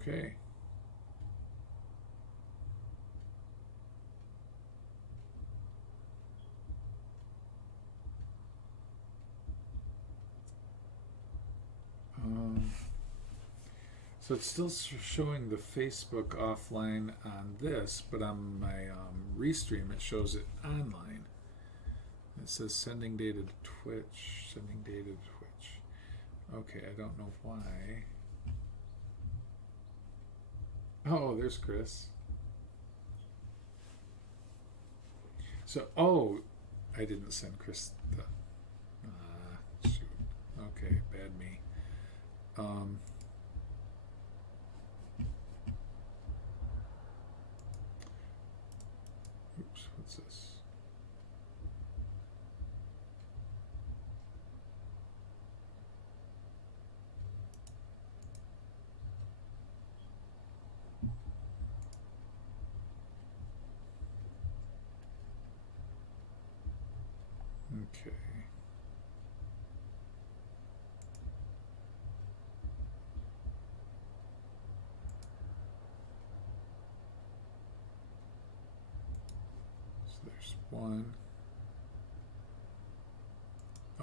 Okay. Um, so it's still showing the Facebook offline on this, but on my restream it shows it online. It says sending data to Twitch, sending data to Twitch. Okay, I don't know why. Oh, there's Chris. So, oh, I didn't send Chris the. Shoot. Okay, bad me. Um, oops, what's this? Okay. So there's one.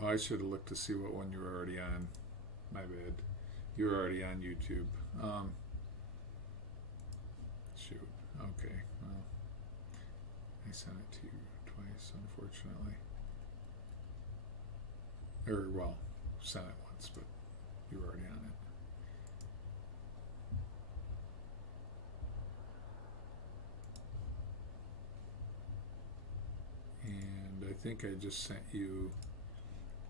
Oh, I should have looked to see what one you were already on. My bad. You were already on YouTube. Shoot. Okay. Well, I sent it to you twice, unfortunately. Or, well, sent it once, but you were already on it. And I think I just sent you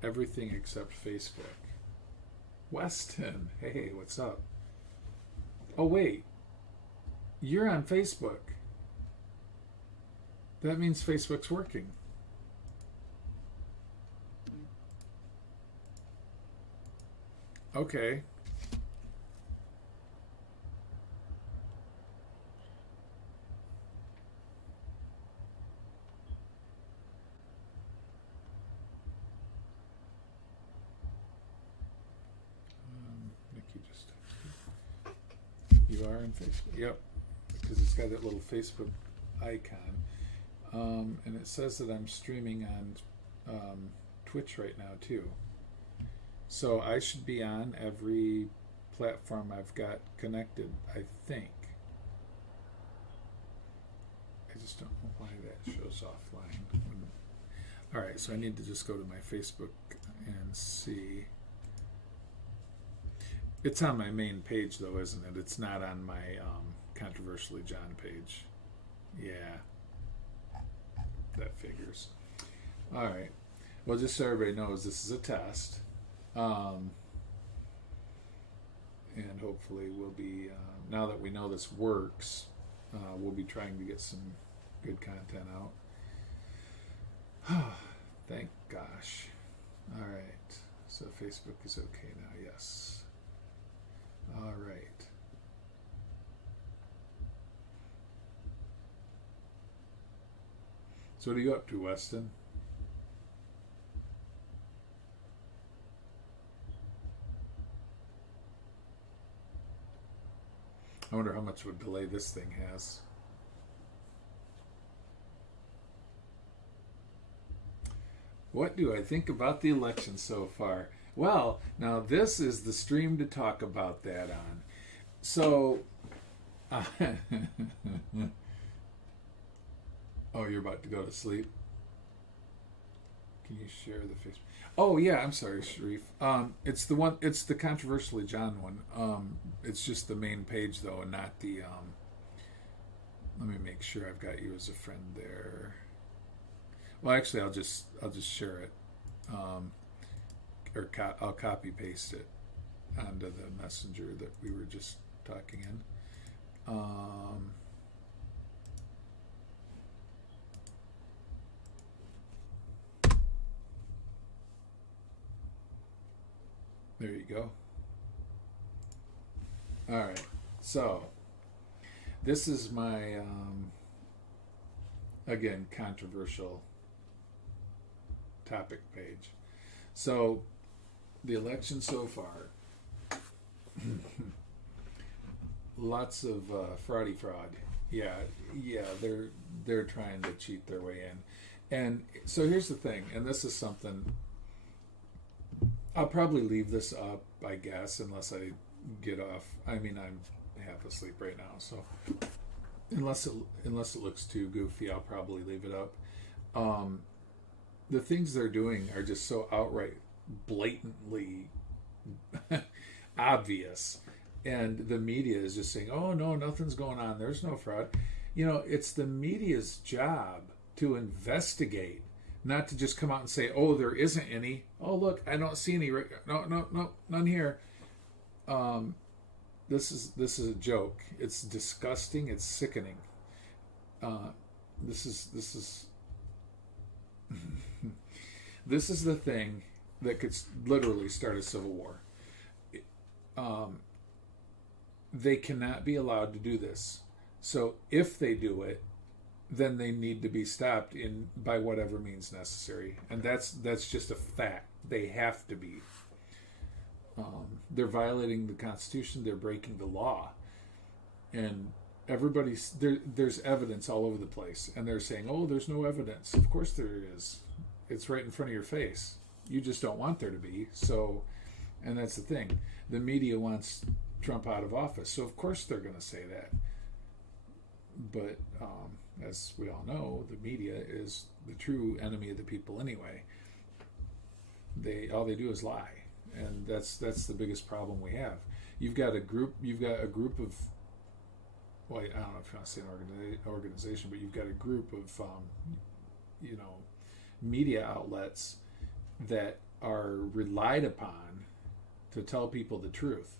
everything except Facebook. Weston, hey, what's up? Oh, wait. You're on Facebook. That means Facebook's working. Okay. Nikki just texted. You are on Facebook? Yep. Because it's got that little Facebook icon. And it says that I'm streaming on Twitch right now, too. So I should be on every platform I've got connected, I think. I just don't know why that shows offline. Alright, so I need to just go to my Facebook and see. It's on my main page, though, isn't it? It's not on my Controversially John page. Yeah. That figures. Alright. Well, just so everybody knows, this is a test. And hopefully we'll be, now that we know this works, we'll be trying to get some good content out. Thank gosh. Alright. So Facebook is okay now, yes. Alright. So what are you up to, Weston? I wonder how much of a delay this thing has. What do I think about the election so far? Well, now this is the stream to talk about that on. So, oh, you're about to go to sleep? Can you share the Facebook? Oh yeah, I'm sorry, Sharif. It's the one. It's the Controversially John one. It's just the main page though, and not the. Let me make sure I've got you as a friend there. Well, actually, I'll just share it, or I'll copy paste it onto the messenger that we were just talking in. There you go. All right. So this is my again controversial topic page. So the election so far. lots of fraudy fraud. Yeah, yeah, they're trying to cheat their way in. And so here's the thing, and this is something I'll probably leave this up, I guess, unless I get off. I mean, I'm half asleep right now, so unless it looks too goofy, I'll probably leave it up. The things they're doing are just so outright, blatantly obvious, and the media is just saying, "Oh no, nothing's going on. There's no fraud." You know, it's the media's job to investigate, not to just come out and say, "Oh, there isn't any. Oh, look, I don't see any. No, none here." This is a joke. It's disgusting. It's sickening. This is this is the thing that could literally start a civil war. They cannot be allowed to do this. So if they do it, then they need to be stopped by whatever means necessary, and that's just a fact. They have to be. They're violating the Constitution. They're breaking the law, and everybody's there. There's evidence all over the place, and they're saying, "Oh, there's no evidence." Of course there is. It's right in front of your face. You just don't want there to be. So, and that's the thing. The media wants Trump out of office, so of course they're going to say that. But as we all know, the media is the true enemy of the people anyway. All they do is lie, and that's the biggest problem we have. You've got a group of, well, I don't know if you want to say an organization, but you've got a group of media outlets that are relied upon to tell people the truth,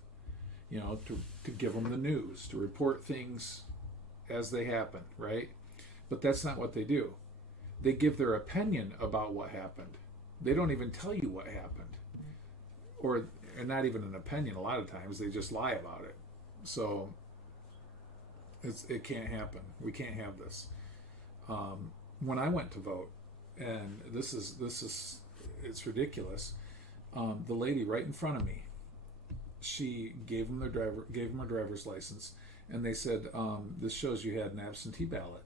to give them the news, to report things as they happen, right? But that's not what they do. They give their opinion about what happened. They don't even tell you what happened, or not even an opinion. A lot of times they just lie about it. So it can't happen. We can't have this. When I went to vote, and this is it's ridiculous. The lady right in front of me, she gave him a driver's license, and they said, "This shows you had an absentee ballot."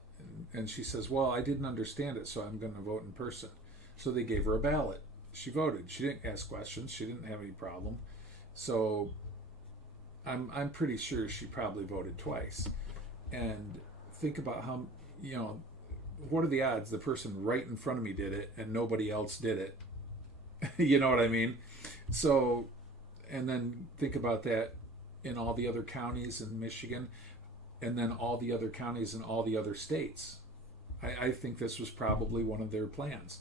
And she says, "Well, I didn't understand it, so I'm going to vote in person." So they gave her a ballot. She voted. She didn't ask questions. She didn't have any problem. So I'm pretty sure she probably voted twice. And think about how, what are the odds the person right in front of me did it and nobody else did it? You know what I mean? So, and then think about that in all the other counties in Michigan, and then all the other counties in all the other states. I think this was probably one of their plans.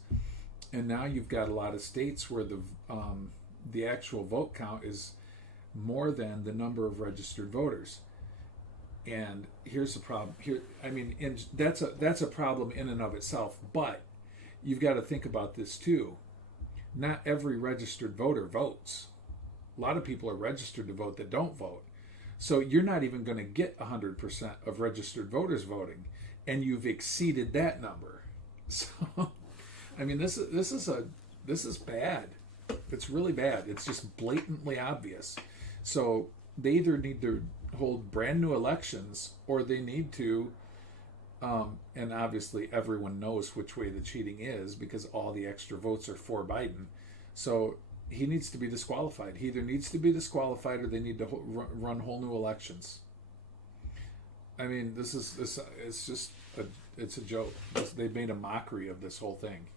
And now you've got a lot of states where the actual vote count is more than the number of registered voters. And here's the problem. And that's a problem in and of itself. But you've got to think about this too. Not every registered voter votes. A lot of people are registered to vote that don't vote. So you're not even going to get 100% of registered voters voting, and you've exceeded that number. So, this is bad. It's really bad. It's just blatantly obvious. So they either need to hold brand new elections, or they need to, and obviously everyone knows which way the cheating is because all the extra votes are for Biden. So he needs to be disqualified. He either needs to be disqualified, or they need to run whole new elections. It's a joke. They've made a mockery of this whole thing.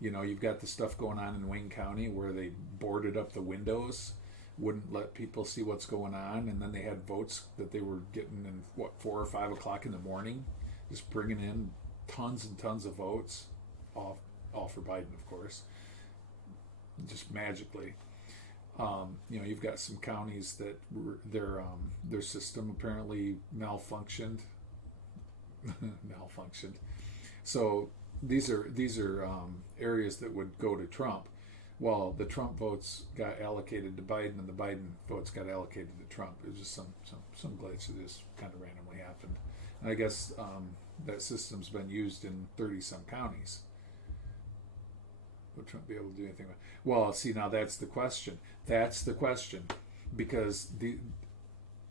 You've got the stuff going on in Wayne County where they boarded up the windows, wouldn't let people see what's going on, and then they had votes that they were getting in 4 or 5 o'clock in the morning, just bringing in tons and tons of votes, all for Biden, of course, just magically. You've got some counties that their system apparently malfunctioned. So these are areas that would go to Trump. Well, the Trump votes got allocated to Biden, and the Biden votes got allocated to Trump. It was just some glitch that just kind of randomly happened. And I guess that system's been used in 30-some counties. Would Trump be able to do anything? Well, see, now that's the question. Because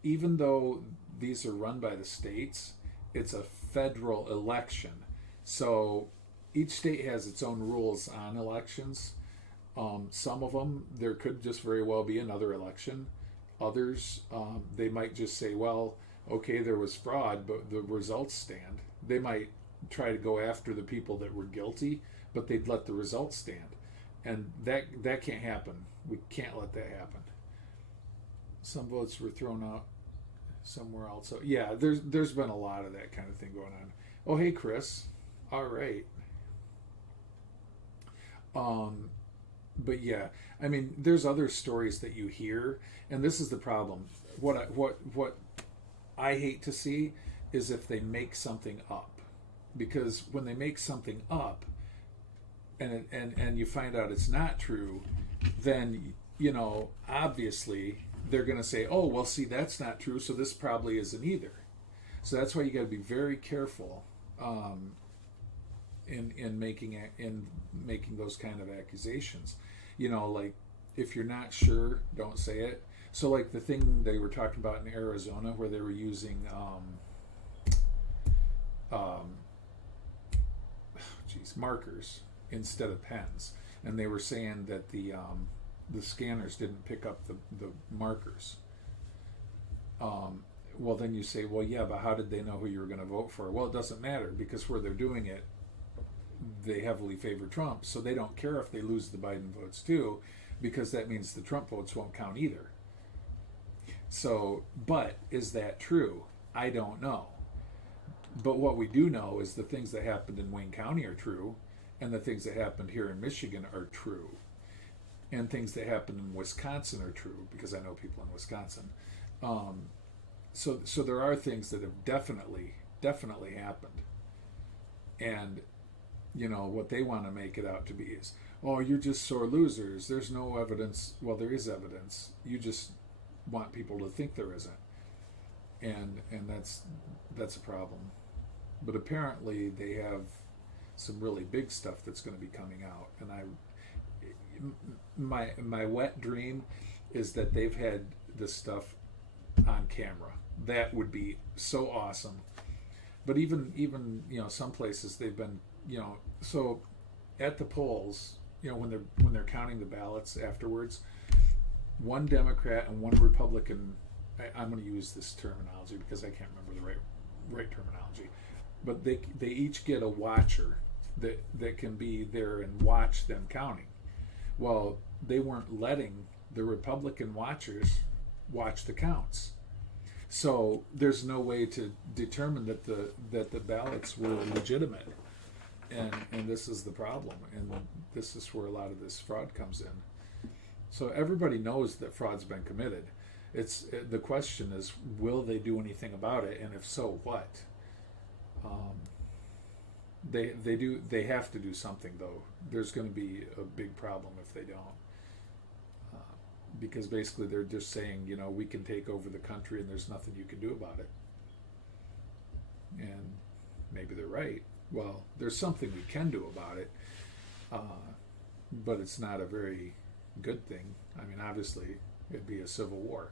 even though these are run by the states, it's a federal election. So each state has its own rules on elections. Some of them, there could just very well be another election. Others, they might just say, well, okay, there was fraud, but the results stand. They might try to go after the people that were guilty, but they'd let the results stand. And that can't happen. We can't let that happen. Some votes were thrown out somewhere else. So yeah, there's been a lot of that kind of thing going on. Oh, hey, Chris. All right. But yeah, I mean, there's other stories that you hear, and this is the problem. What I hate to see is if they make something up, because when they make something up, and you find out it's not true, then obviously they're going to say, oh well, see, that's not true, so this probably isn't either. So that's why you got to be very careful in making those kind of accusations. Like, if you're not sure, don't say it. So like the thing they were talking about in Arizona, where they were using markers instead of pens, and they were saying that the scanners didn't pick up the markers. Well, then you say, well, yeah, but how did they know who you were going to vote for? Well, it doesn't matter, because where they're doing it, they heavily favor Trump, so they don't care if they lose the Biden votes too, because that means the Trump votes won't count either. So, but is that true? I don't know. But what we do know is the things that happened in Wayne County are true, and the things that happened here in Michigan are true, and things that happened in Wisconsin are true, because I know people in Wisconsin. So there are things that have definitely happened, and what they want to make it out to be is, oh, you're just sore losers. There's no evidence. Well, there is evidence. You just want people to think there isn't, and that's a problem. But apparently they have some really big stuff that's going to be coming out, and my wet dream is that they've had this stuff on camera. That would be so awesome. But even some places they've been, so at the polls, when they're counting the ballots afterwards, one Democrat and one Republican, I'm going to use this terminology because I can't remember the right terminology, but they each get a watcher that can be there and watch them counting. Well, they weren't letting the Republican watchers watch the counts. So there's no way to determine that the ballots were legitimate, and this is the problem, and this is where a lot of this fraud comes in. So everybody knows that fraud's been committed. The question is, will they do anything about it, and if so, what? They have to do something, though. There's going to be a big problem if they don't. Because basically they're just saying, we can take over the country and there's nothing you can do about it. And maybe they're right. Well, there's something we can do about it, but it's not a very good thing. I mean, obviously, it'd be a civil war.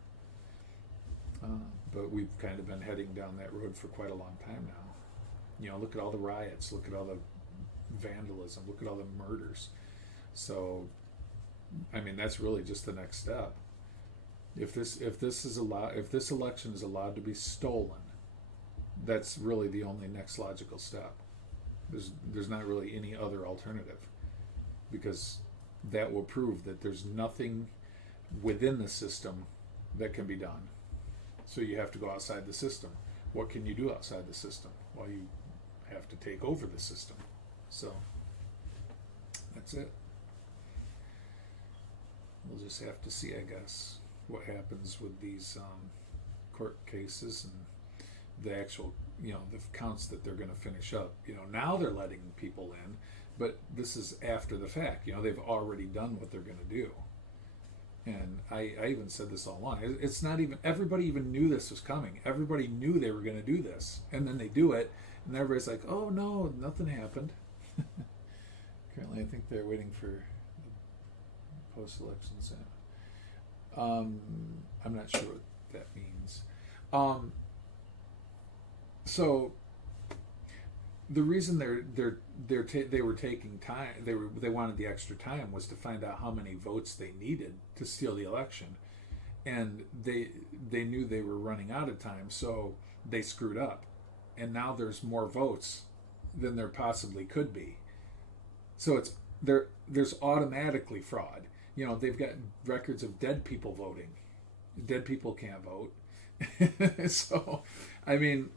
But we've kind of been heading down that road for quite a long time now. Look at all the riots, look at all the vandalism, look at all the murders. So, I mean, that's really just the next step. If this election is allowed to be stolen, that's really the only next logical step. There's not really any other alternative, because that will prove that there's nothing within the system that can be done. So you have to go outside the system. What can you do outside the system? Well, you have to take over the system. So that's it. We'll just have to see, I guess, what happens with these court cases and the actual, the counts that they're going to finish up. Now they're letting people in, but this is after the fact. They've already done what they're going to do. And I even said this all along. It's not even, everybody even knew this was coming. Everybody knew they were going to do this. And then they do it, and everybody's like, oh no, nothing happened. Currently, I think they're waiting for post-elections. I'm not sure what that means. Um, so the reason they were taking time, they wanted the extra time, was to find out how many votes they needed to steal the election, and they knew they were running out of time, so they screwed up, and now there's more votes than there possibly could be. So there's automatically fraud. You know, they've got records of dead people voting. Dead people can't vote. So, I mean,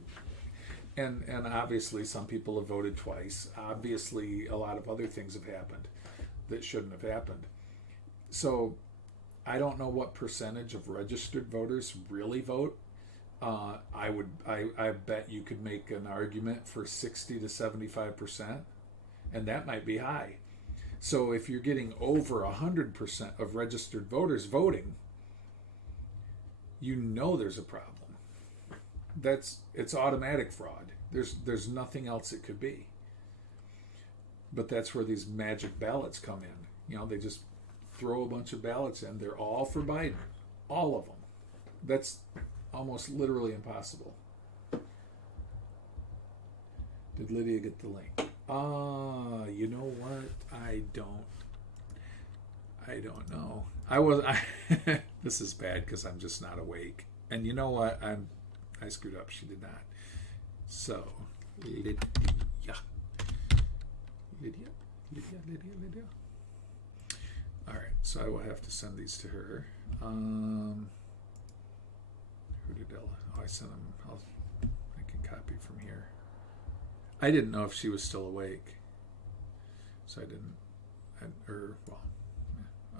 and obviously some people have voted twice. Obviously, a lot of other things have happened that shouldn't have happened. So, I don't know what percentage of registered voters really vote. I bet you could make an argument for 60 to 75%, and that might be high. So if you're getting over 100% of registered voters voting, you know there's a problem. It's automatic fraud. There's nothing else it could be. But that's where these magic ballots come in. You know, they just throw a bunch of ballots in. They're all for Biden, all of them. That's almost literally impossible. Did Lydia get the link? You know what? I don't know. This is bad because I'm just not awake. And you know what? I screwed up. She did not. So, Lydia. All right. So I will have to send these to her. Who did Ella? Oh, I sent them. I can copy from here. I didn't know if she was still awake, so I didn't.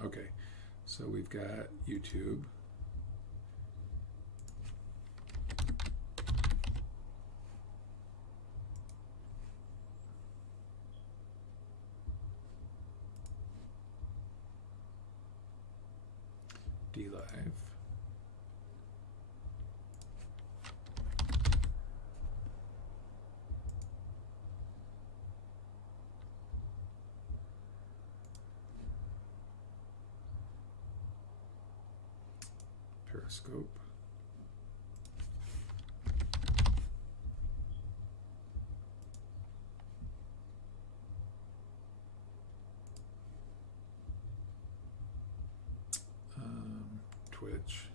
Okay. So we've got YouTube. DLive. Periscope. Twitch.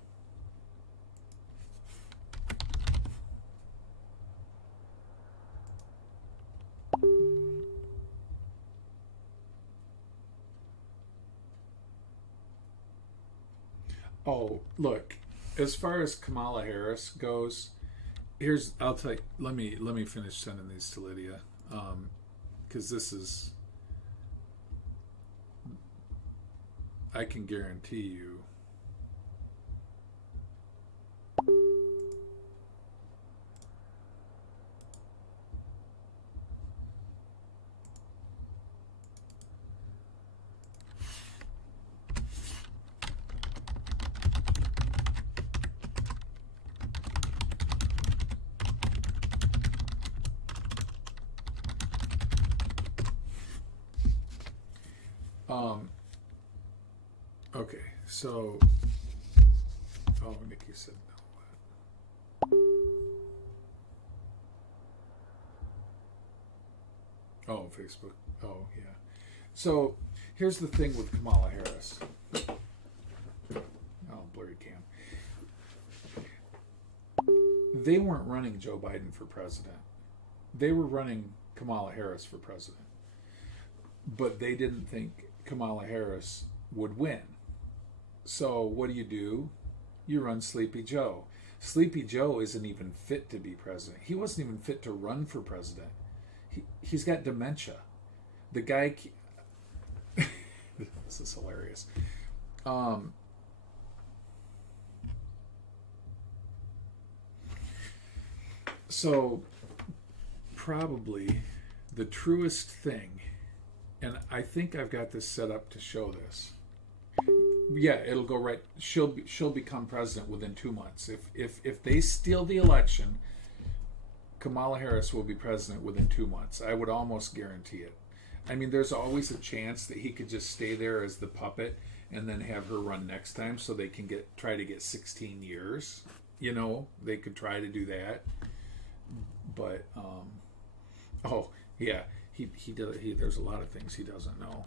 Oh, look. As far as Kamala Harris goes, let me finish sending these to Lydia, because this is, I can guarantee you. Okay, so, Nikki said no. Oh, Facebook. Oh, yeah. So, here's the thing with Kamala Harris. Oh, blurry cam. They weren't running Joe Biden for president. They were running Kamala Harris for president. But they didn't think Kamala Harris would win. So what do? You run Sleepy Joe. Sleepy Joe isn't even fit to be president. He wasn't even fit to run for president. He's got dementia. The guy... This is hilarious. So probably the truest thing, and I think I've got this set up to show this. Yeah, it'll go right. She'll become president within 2 months. If they steal the election, Kamala Harris will be president within 2 months. I would almost guarantee it. I mean, there's always a chance that he could just stay there as the puppet and then have her run next time, so they can try to get 16 years. You know, they could try to do that, but oh yeah, he does. There's a lot of things he doesn't know.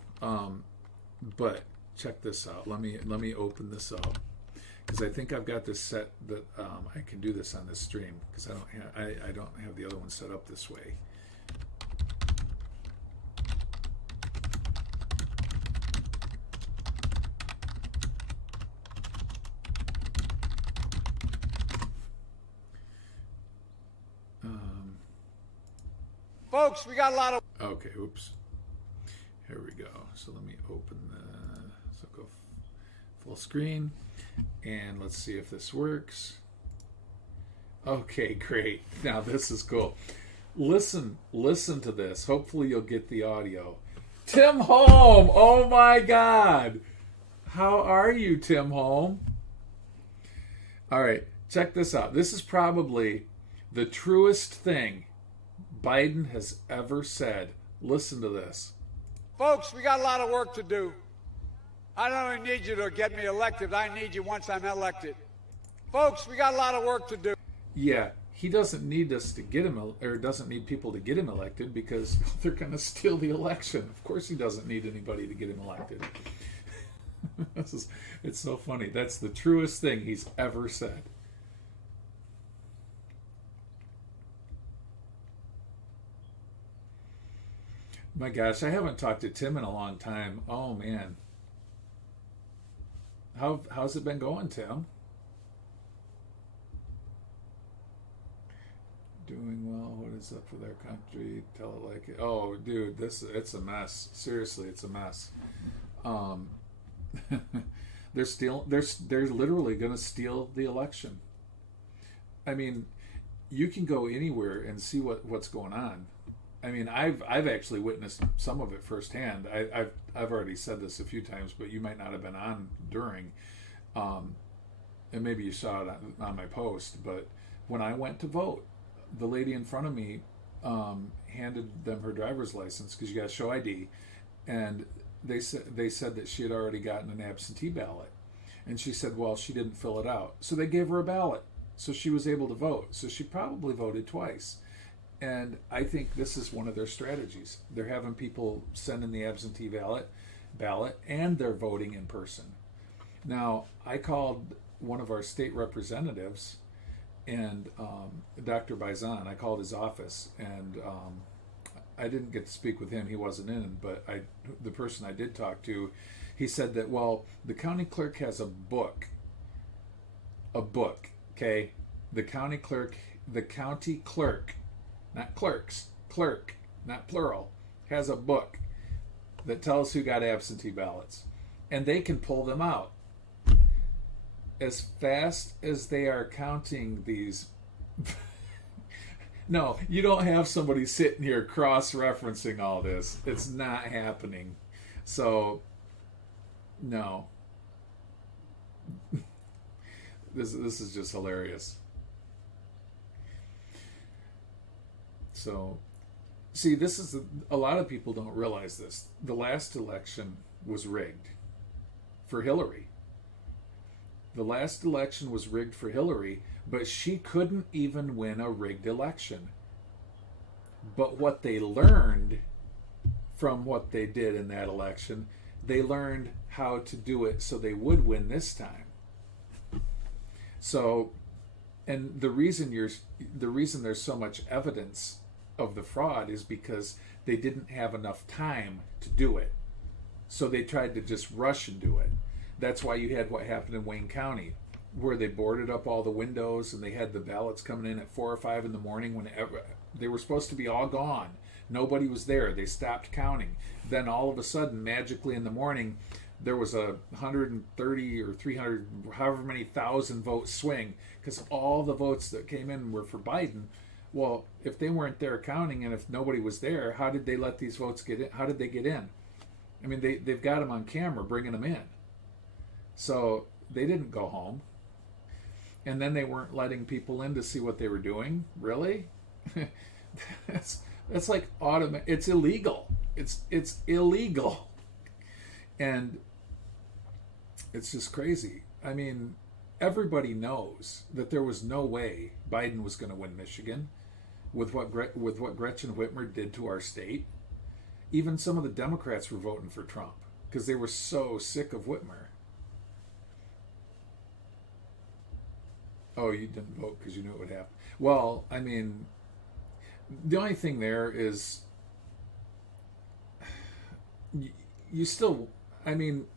But check this out. Let me open this up because I think I've got this set that I can do this on this stream because I don't have the other one set up this way. Folks, we got a lot of... Okay, oops. Here we go. So let me open so go full screen, and let's see if this works. Okay, great. Now this is cool. Listen to this. Hopefully you'll get the audio. Tim Holm! Oh my God! How are you, Tim Holm? All right, check this out. This is probably the truest thing Biden has ever said. Listen to this. Folks, we got a lot of work to do. I don't only need you to get me elected, I need you once I'm elected. Folks, we got a lot of work to do. Yeah, he doesn't need us to get him, or doesn't need people to get him elected because they're going to steal the election. Of course he doesn't need anybody to get him elected. It's so funny. That's the truest thing he's ever said. My gosh, I haven't talked to Tim in a long time. Oh man. How's it been going, Tim? Doing well. What is up with our country? Tell it like it. Oh, dude, it's a mess. Seriously, it's a mess. They're literally going to steal the election. I mean, you can go anywhere and see what's going on. I mean, I've actually witnessed some of it firsthand. I've already said this a few times, but you might not have been on during, and maybe you saw it on my post. But when I went to vote, the lady in front of me handed them her driver's license because you got to show ID, and they said that she had already gotten an absentee ballot, and she said, well, she didn't fill it out, so they gave her a ballot, so she was able to vote. So she probably voted twice. And I think this is one of their strategies. They're having people send in the absentee ballot, and they're voting in person. Now, I called one of our state representatives, and Dr. Baizan. I called his office, and I didn't get to speak with him. He wasn't in, but the person I did talk to, he said that, well, the county clerk has a book, okay? The county clerk, not clerks, clerk, not plural, has a book that tells who got absentee ballots. And they can pull them out. As fast as they are counting these... No, you don't have somebody sitting here cross-referencing all this. It's not happening. So, no. This is just hilarious. So, see, this is a lot of people don't realize this. The last election was rigged for Hillary. The last election was rigged for Hillary, but she couldn't even win a rigged election. But what they learned from what they did in that election, they learned how to do it so they would win this time. So, and the reason there's so much evidence of the fraud is because they didn't have enough time to do it. So they tried to just rush and do it. That's why you had what happened in Wayne County, where they boarded up all the windows and they had the ballots coming in at 4 or 5 in the morning when they were supposed to be all gone. Nobody was there. They stopped counting. Then all of a sudden, magically in the morning, there was a 130 or 300, however many thousand vote swing, because all the votes that came in were for Biden. Well, if they weren't there counting and if nobody was there, how did they let these votes get in? How did they get in? I mean, they've got them on camera bringing them in. So they didn't go home. And then they weren't letting people in to see what they were doing. Really? that's like it's illegal. It's illegal. And it's just crazy. I mean, everybody knows that there was no way Biden was going to win Michigan with what Gretchen Whitmer did to our state. Even some of the Democrats were voting for Trump because they were so sick of Whitmer. Oh, you didn't vote because you knew it would happen. Well, I mean, the only thing there is you still, I mean,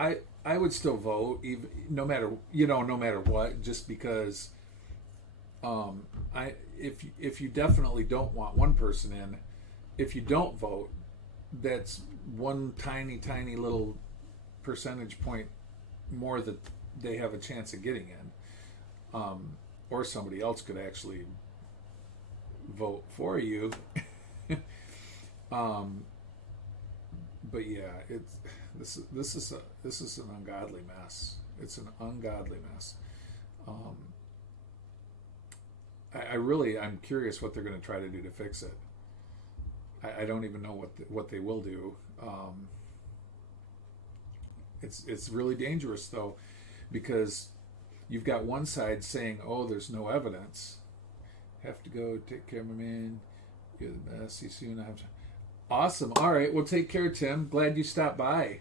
I would still vote even no matter what, just because if you definitely don't want one person in, if you don't vote, that's one tiny little percentage point more that they have a chance of getting in, or somebody else could actually vote for you. But yeah, this is an ungodly mess. It's an ungodly mess. I'm curious what they're going to try to do to fix it. I don't even know what they will do. It's really dangerous though, because you've got one side saying, "Oh, there's no evidence. Have to go take care of my man. You're the best. See you soon." I have to. Awesome. All right. Well, take care, Tim. Glad you stopped by.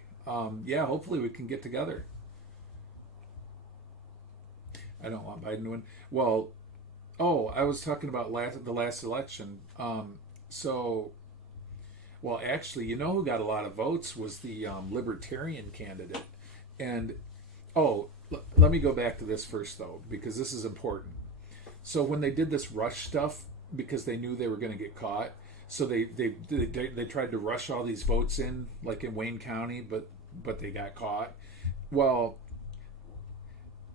Yeah, hopefully we can get together. I don't want Biden to win. Well, I was talking about the last election. Well, actually, you know who got a lot of votes was the Libertarian candidate. And, let me go back to this first, though, because this is important. So when they did this rush stuff, because they knew they were going to get caught, so they tried to rush all these votes in, like in Wayne County, but they got caught. Well,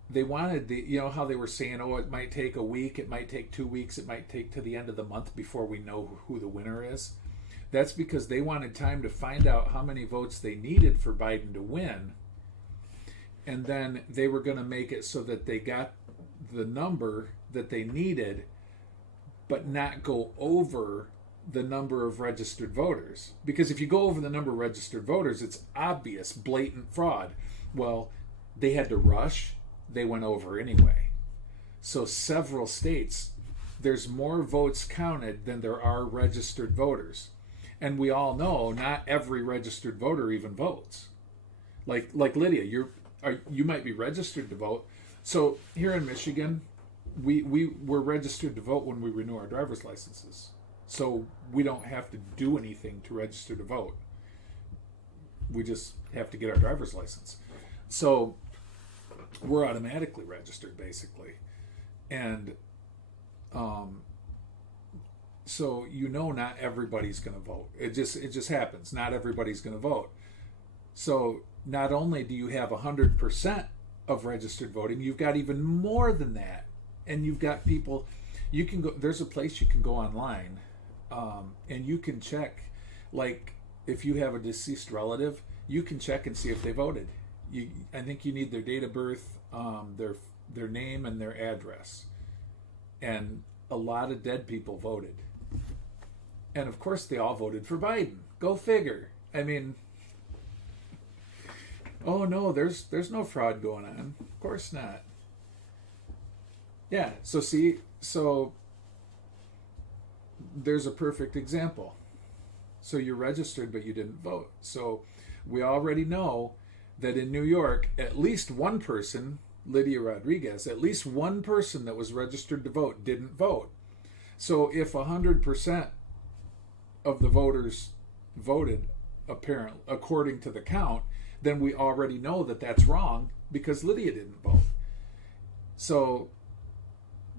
they wanted how they were saying, it might take a week, it might take 2 weeks, it might take to the end of the month before we know who the winner is. That's because they wanted time to find out how many votes they needed for Biden to win. And then they were going to make it so that they got the number that they needed, but not go over the number of registered voters. Because if you go over the number of registered voters, it's obvious, blatant fraud. Well, they had to rush. They went over anyway. So several states, there's more votes counted than there are registered voters. And we all know not every registered voter even votes. Like Lydia, you might be registered to vote. So here in Michigan, we're registered to vote when we renew our driver's licenses. So we don't have to do anything to register to vote. We just have to get our driver's license. So we're automatically registered, basically. And so not everybody's going to vote. It just happens. Not everybody's going to vote. So not only do you have 100% of registered voting, you've got even more than that. And you've got people, you can go, there's a place you can go online, and you can check, like if you have a deceased relative, you can check and see if they voted. I think you need their date of birth, their name, and their address. And a lot of dead people voted. And of course they all voted for Biden. Go figure. I mean, oh no, there's no fraud going on. Of course not. Yeah, so there's a perfect example. So you're registered, but you didn't vote. So we already know that in New York, at least one person, Lydia Rodriguez, at least one person that was registered to vote didn't vote. So if 100% of the voters voted, apparently, according to the count, then we already know that that's wrong because Lydia didn't vote. So,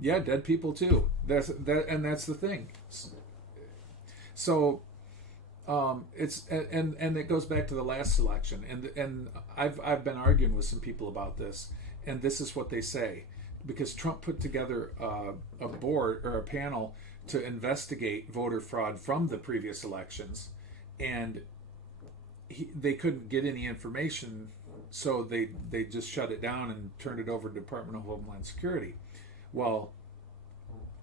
yeah, dead people too. That's the thing. So, it's and it goes back to the last election, and I've been arguing with some people about this, and this is what they say, because Trump put together a board or a panel to investigate voter fraud from the previous elections, and they couldn't get any information, so they just shut it down and turned it over to the Department of Homeland Security. Well,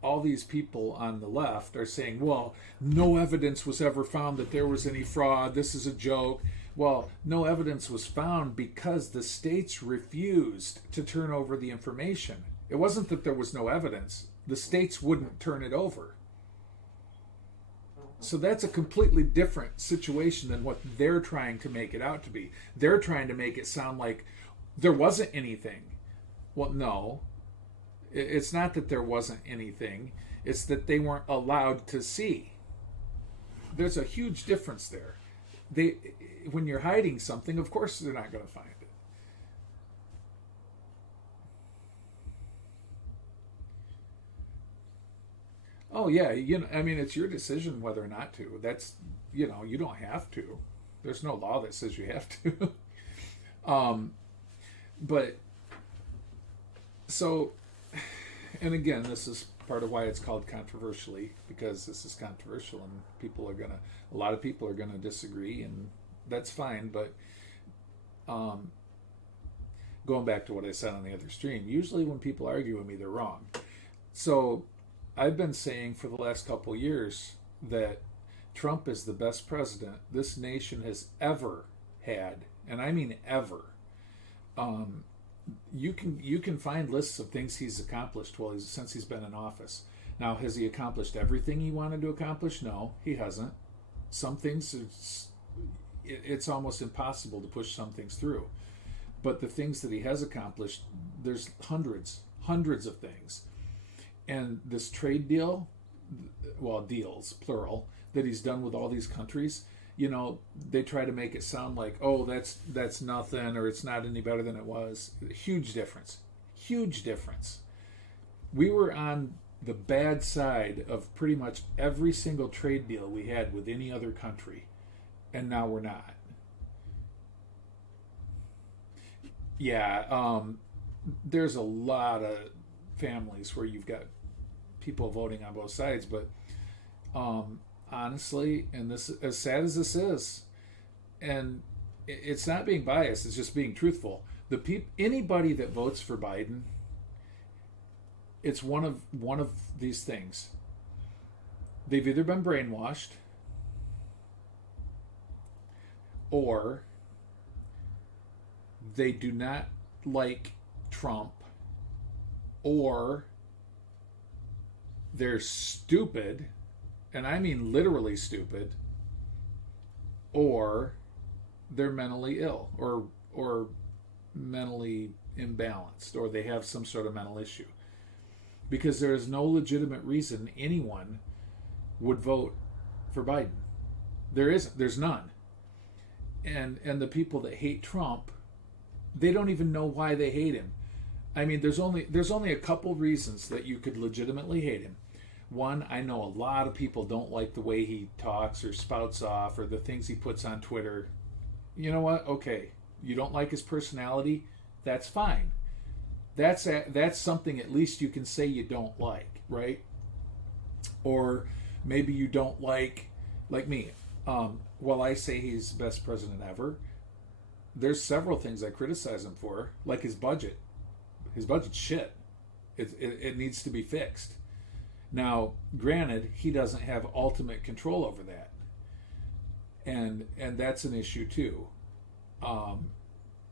all these people on the left are saying, well, no evidence was ever found that there was any fraud. This is a joke. Well, no evidence was found because the states refused to turn over the information. It wasn't that there was no evidence. The states wouldn't turn it over. So that's a completely different situation than what they're trying to make it out to be. They're trying to make it sound like there wasn't anything. Well, no. It's not that there wasn't anything. It's that they weren't allowed to see. There's a huge difference there. When you're hiding something, of course they're not going to find it. Oh yeah, I mean, it's your decision whether or not to. That's, you don't have to. There's no law that says you have to. But so, and again, this is part of why it's called controversially, because this is controversial and a lot of people are gonna disagree, and that's fine. But going back to what I said on the other stream, usually when people argue with me, they're wrong. So I've been saying for the last couple of years that Trump is the best president this nation has ever had, and I mean ever. You can find lists of things he's accomplished since he's been in office. Now, has he accomplished everything he wanted to accomplish? No, he hasn't. Some things it's almost impossible to push some things through. But the things that he has accomplished, there's hundreds of things. And this trade deal, well, deals, plural, that he's done with all these countries, they try to make it sound like, oh, that's nothing, or it's not any better than it was. Huge difference. We were on the bad side of pretty much every single trade deal we had with any other country, and now we're not. Yeah, there's a lot of families where you've got people voting on both sides, but honestly, and this, as sad as this is, and it's not being biased, it's just being truthful. Anybody that votes for Biden, it's one of these things. They've either been brainwashed, or they do not like Trump, or they're stupid, and I mean literally stupid, or they're mentally ill, or mentally imbalanced, or they have some sort of mental issue. Because there is no legitimate reason anyone would vote for Biden. There's none. And the people that hate Trump, they don't even know why they hate him. I mean, there's only a couple reasons that you could legitimately hate him. One, I know a lot of people don't like the way he talks or spouts off, or the things he puts on Twitter. You know what? Okay, you don't like his personality. That's fine. That's something at least you can say you don't like, right? Or maybe you don't like me. While I say he's the best president ever, there's several things I criticize him for, like his budget. His budget's shit. It needs to be fixed. Now, granted, he doesn't have ultimate control over that, and that's an issue too.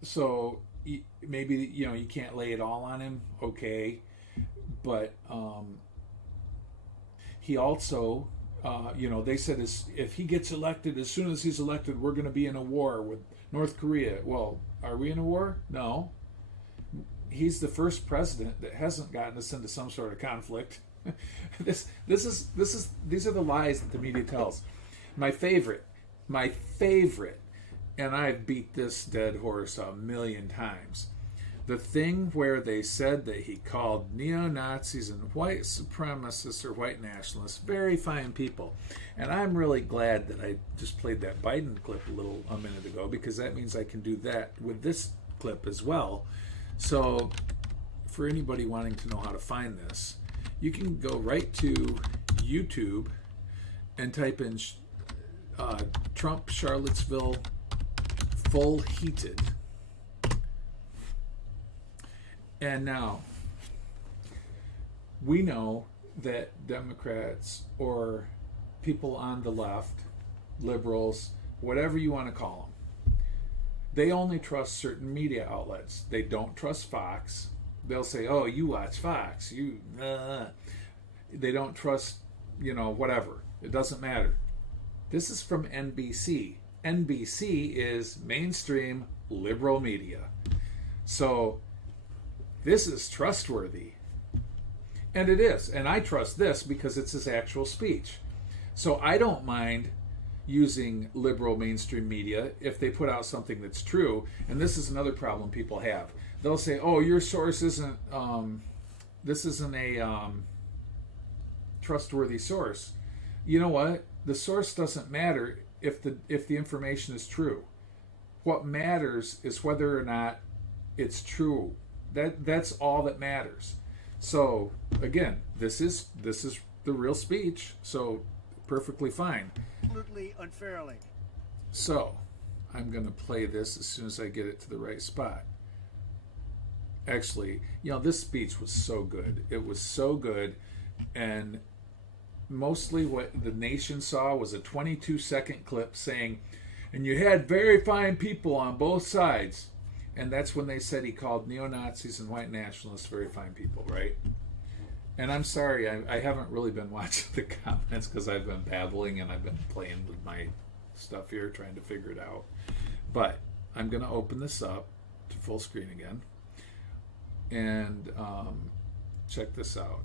So maybe you can't lay it all on him, okay, but he also, they said if he gets elected, as soon as he's elected, we're going to be in a war with North Korea. Well, are we in a war? No. He's the first president that hasn't gotten us into some sort of conflict. These are the lies that the media tells. My favorite, and I've beat this dead horse a million times. The thing where they said that he called neo-Nazis and white supremacists or white nationalists very fine people. And I'm really glad that I just played that Biden clip a minute ago, because that means I can do that with this clip as well. So for anybody wanting to know how to find this, you can go right to YouTube and type in Trump Charlottesville full heated. And now, we know that Democrats or people on the left, liberals, whatever you want to call them, They only trust certain media outlets. They don't trust Fox. They'll say, "Oh, you watch Fox. They don't trust, whatever. It doesn't matter." This is from NBC. NBC is mainstream liberal media. So this is trustworthy. And it is. And I trust this because it's his actual speech. So I don't mind using liberal mainstream media if they put out something that's true. And this is another problem people have. They'll say, "Oh, your source isn't this isn't a trustworthy source." You know what? The source doesn't matter if the information is true. What matters is whether or not it's true. That's all that matters. So again, this is the real speech, so perfectly fine. Absolutely unfairly. So I'm going to play this as soon as I get it to the right spot. Actually, this speech was so good. It was so good, and mostly what the nation saw was a 22-second clip saying, "And you had very fine people on both sides." And that's when they said he called neo-Nazis and white nationalists very fine people, right? And I'm sorry, I haven't really been watching the comments because I've been babbling and I've been playing with my stuff here, trying to figure it out. But I'm going to open this up to full screen again and check this out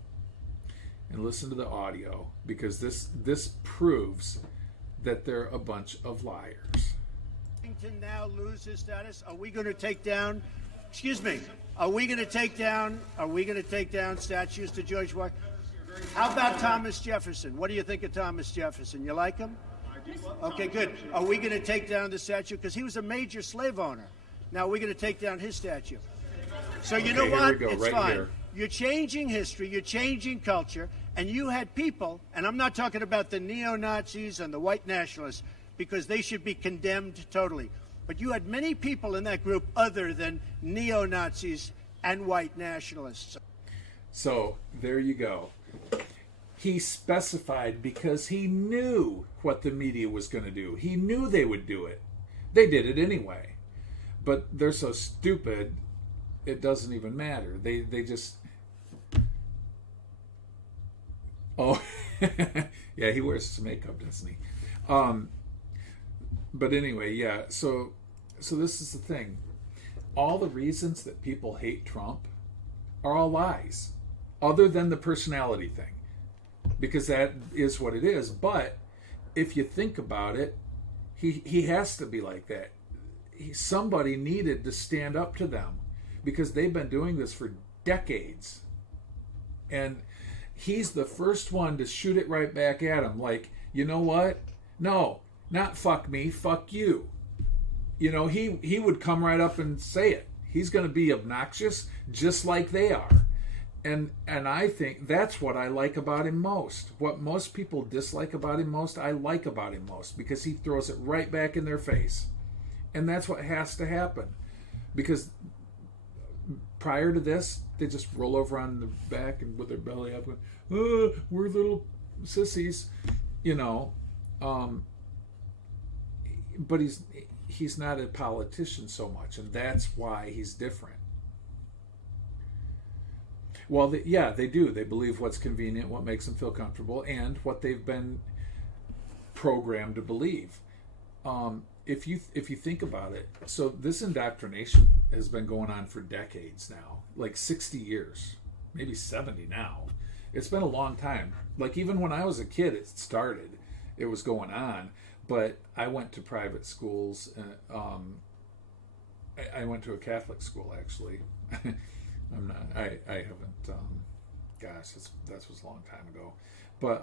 and listen to the audio, because this proves that they're a bunch of liars. Washington now lose his status. Are we going to take down? Excuse me. Are we going to take down statues to George Washington? How about Thomas Jefferson? What do you think of Thomas Jefferson? You like him? Okay, good. Are we going to take down the statue? Because he was a major slave owner. Now we're going to take down his statue. So you know what? Here we go, it's right fine. here. You're changing history. You're changing culture. And you had people, and I'm not talking about the neo-Nazis and the white nationalists, because they should be condemned totally. But you had many people in that group other than neo-Nazis and white nationalists. So there you go. He specified because he knew what the media was going to do. He knew they would do it. They did it anyway. But they're so stupid, it doesn't even matter. They just... Oh, yeah, he wears some makeup, doesn't he? But anyway, yeah, so this is the thing. All the reasons that people hate Trump are all lies, other than the personality thing, because that is what it is. But if you think about it, he has to be like that. Somebody needed to stand up to them, because they've been doing this for decades. And he's the first one to shoot it right back at him. Like, you know what? No, not fuck me, fuck you. He would come right up and say it. He's going to be obnoxious just like they are. And I think that's what I like about him most. What most people dislike about him most, I like about him most, because he throws it right back in their face. And that's what has to happen. Because prior to this, they just roll over on the back and with their belly up, going, "Oh, we're little sissies," But he's not a politician so much, and that's why he's different. Well, they do. They believe what's convenient, what makes them feel comfortable, and what they've been programmed to believe. If you think about it, so this indoctrination has been going on for decades now, like 60 years, maybe 70 now. It's been a long time. Like even when I was a kid, it started. It was going on. But I went to private schools. I went to a Catholic school, actually. I'm not. I haven't. Gosh, that was a long time ago. But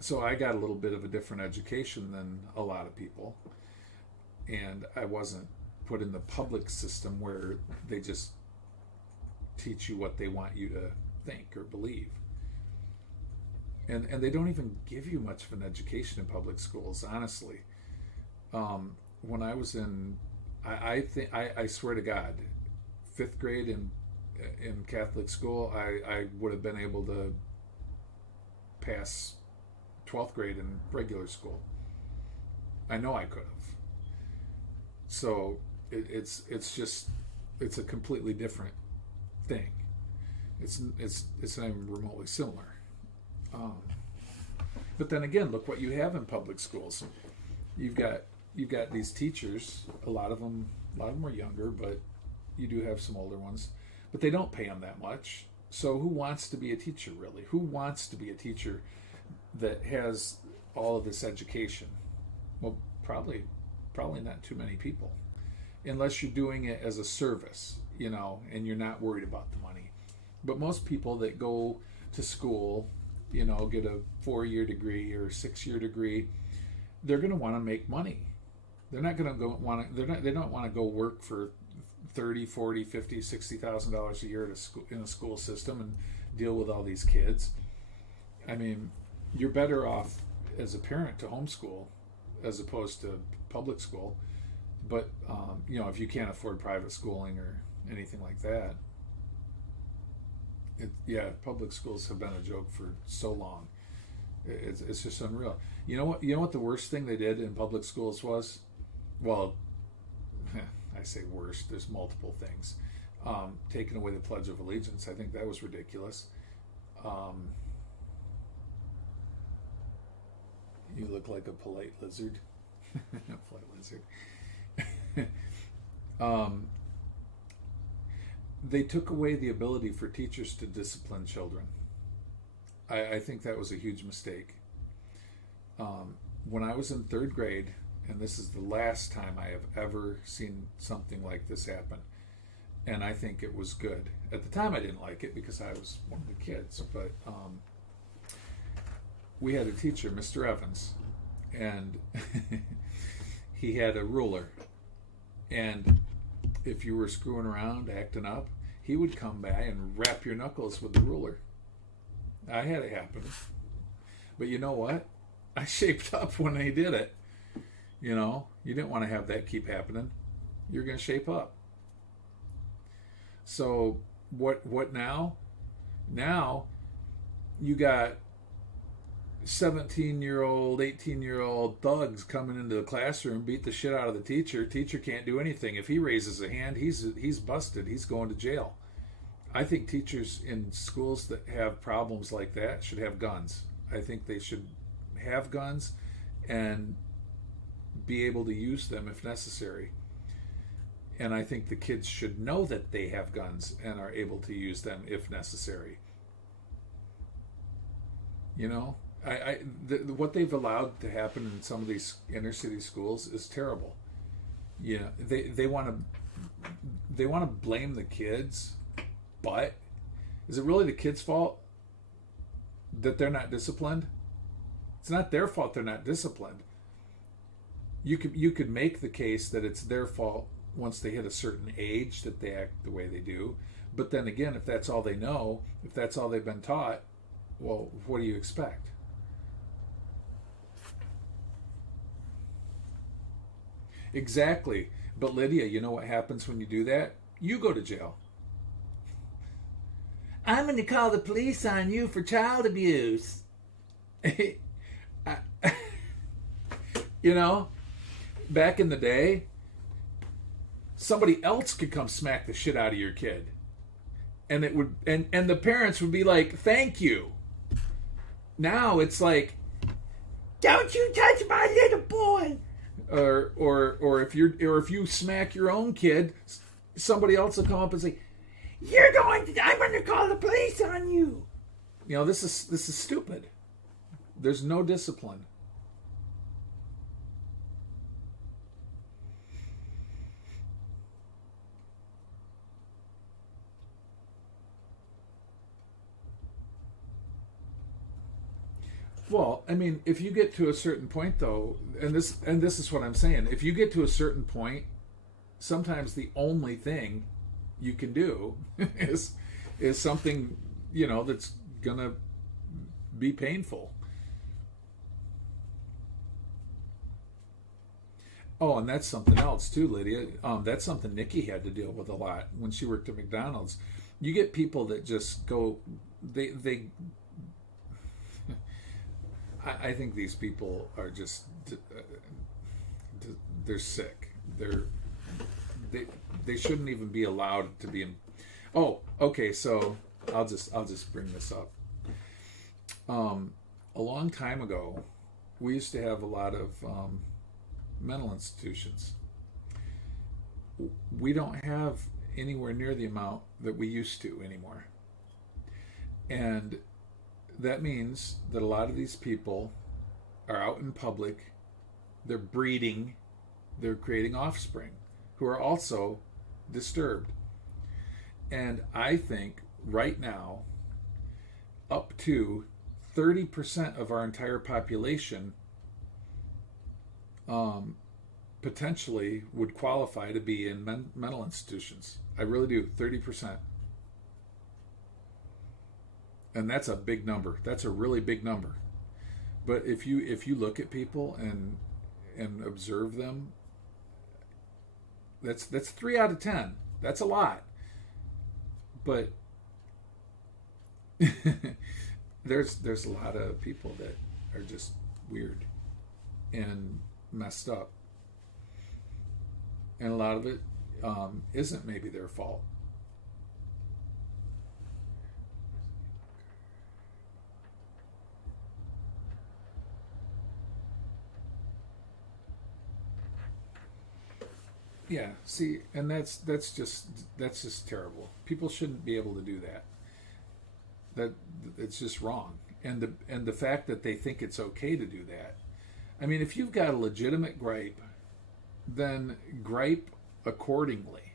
so I got a little bit of a different education than a lot of people, and I wasn't put in the public system where they just teach you what they want you to think or believe. And they don't even give you much of an education in public schools, honestly. When I was in, I swear to God, 5th grade in Catholic school, I would have been able to pass 12th grade in regular school. I know I could have. So it's just it's a completely different thing. It's not even remotely similar. But then again, look what you have in public schools. You've got these teachers. A lot of them are younger, but you do have some older ones. But they don't pay them that much. So who wants to be a teacher, really? Who wants to be a teacher that has all of this education? Well, probably not too many people, unless you're doing it as a service, and you're not worried about the money. But most people that go to school, get a 4-year degree or 6-year degree, they're going to want to make money. They're not going to they don't want to go work for $30, $40, $50, $60,000 a year in a school system and deal with all these kids. I mean, you're better off as a parent to homeschool as opposed to public school. But if you can't afford private schooling or anything like that, public schools have been a joke for so long. It's just unreal. You know what the worst thing they did in public schools was? Well, I say worst. There's multiple things. Taking away the Pledge of Allegiance. I think that was ridiculous. You look like a polite lizard. Polite lizard. They took away the ability for teachers to discipline children. I think that was a huge mistake. When I was in 3rd grade, and this is the last time I have ever seen something like this happen, and I think it was good. At the time I didn't like it because I was one of the kids, but we had a teacher, Mr. Evans, and he had a ruler, and if you were screwing around, acting up, he would come by and rap your knuckles with the ruler. I had it happen. But you know what? I shaped up when they did it. You didn't want to have that keep happening. You're going to shape up. So what now? Now you got 17-year-old, 18-year-old thugs coming into the classroom, beat the shit out of the teacher. Teacher can't do anything. If he raises a hand, he's busted. He's going to jail. I think teachers in schools that have problems like that should have guns. I think they should have guns and be able to use them if necessary. And I think the kids should know that they have guns and are able to use them if necessary. What they've allowed to happen in some of these inner city schools is terrible. They want to blame the kids, but is it really the kids' fault that they're not disciplined? It's not their fault they're not disciplined. You could make the case that it's their fault once they hit a certain age that they act the way they do. But then again, if that's all they know, if that's all they've been taught, well, what do you expect? Exactly. But Lydia, you know what happens when you do that? You go to jail. I'm going to call the police on you for child abuse. Back in the day, somebody else could come smack the shit out of your kid. And it would and the parents would be like, "Thank you." Now it's like, "Don't you touch my little boy." Or if you smack your own kid, somebody else will come up and say, I'm going to call the police on you. This is stupid. There's no discipline. Well, I mean, if you get to a certain point, though, and this is what I'm saying, if you get to a certain point, sometimes the only thing you can do is something, that's gonna be painful. Oh, and that's something else too, Lydia. That's something Nikki had to deal with a lot when she worked at McDonald's. You get people that just go, they I think these people are just, they're sick. they shouldn't even be allowed to be in. Oh, okay. So I'll just bring this up. A long time ago, we used to have a lot of mental institutions. We don't have anywhere near the amount that we used to anymore. And that means that a lot of these people are out in public, they're breeding, they're creating offspring who are also disturbed. And I think right now, up to 30% of our entire population potentially would qualify to be in mental institutions. I really do, 30%. And that's a big number. That's a really big number. But if you look at people and observe them, that's 3 out of 10. That's a lot. But there's a lot of people that are just weird and messed up, and a lot of it isn't maybe their fault. Yeah, see, and that's just terrible. People shouldn't be able to do that. That it's just wrong. And the fact that they think it's okay to do that. I mean, if you've got a legitimate gripe, then gripe accordingly.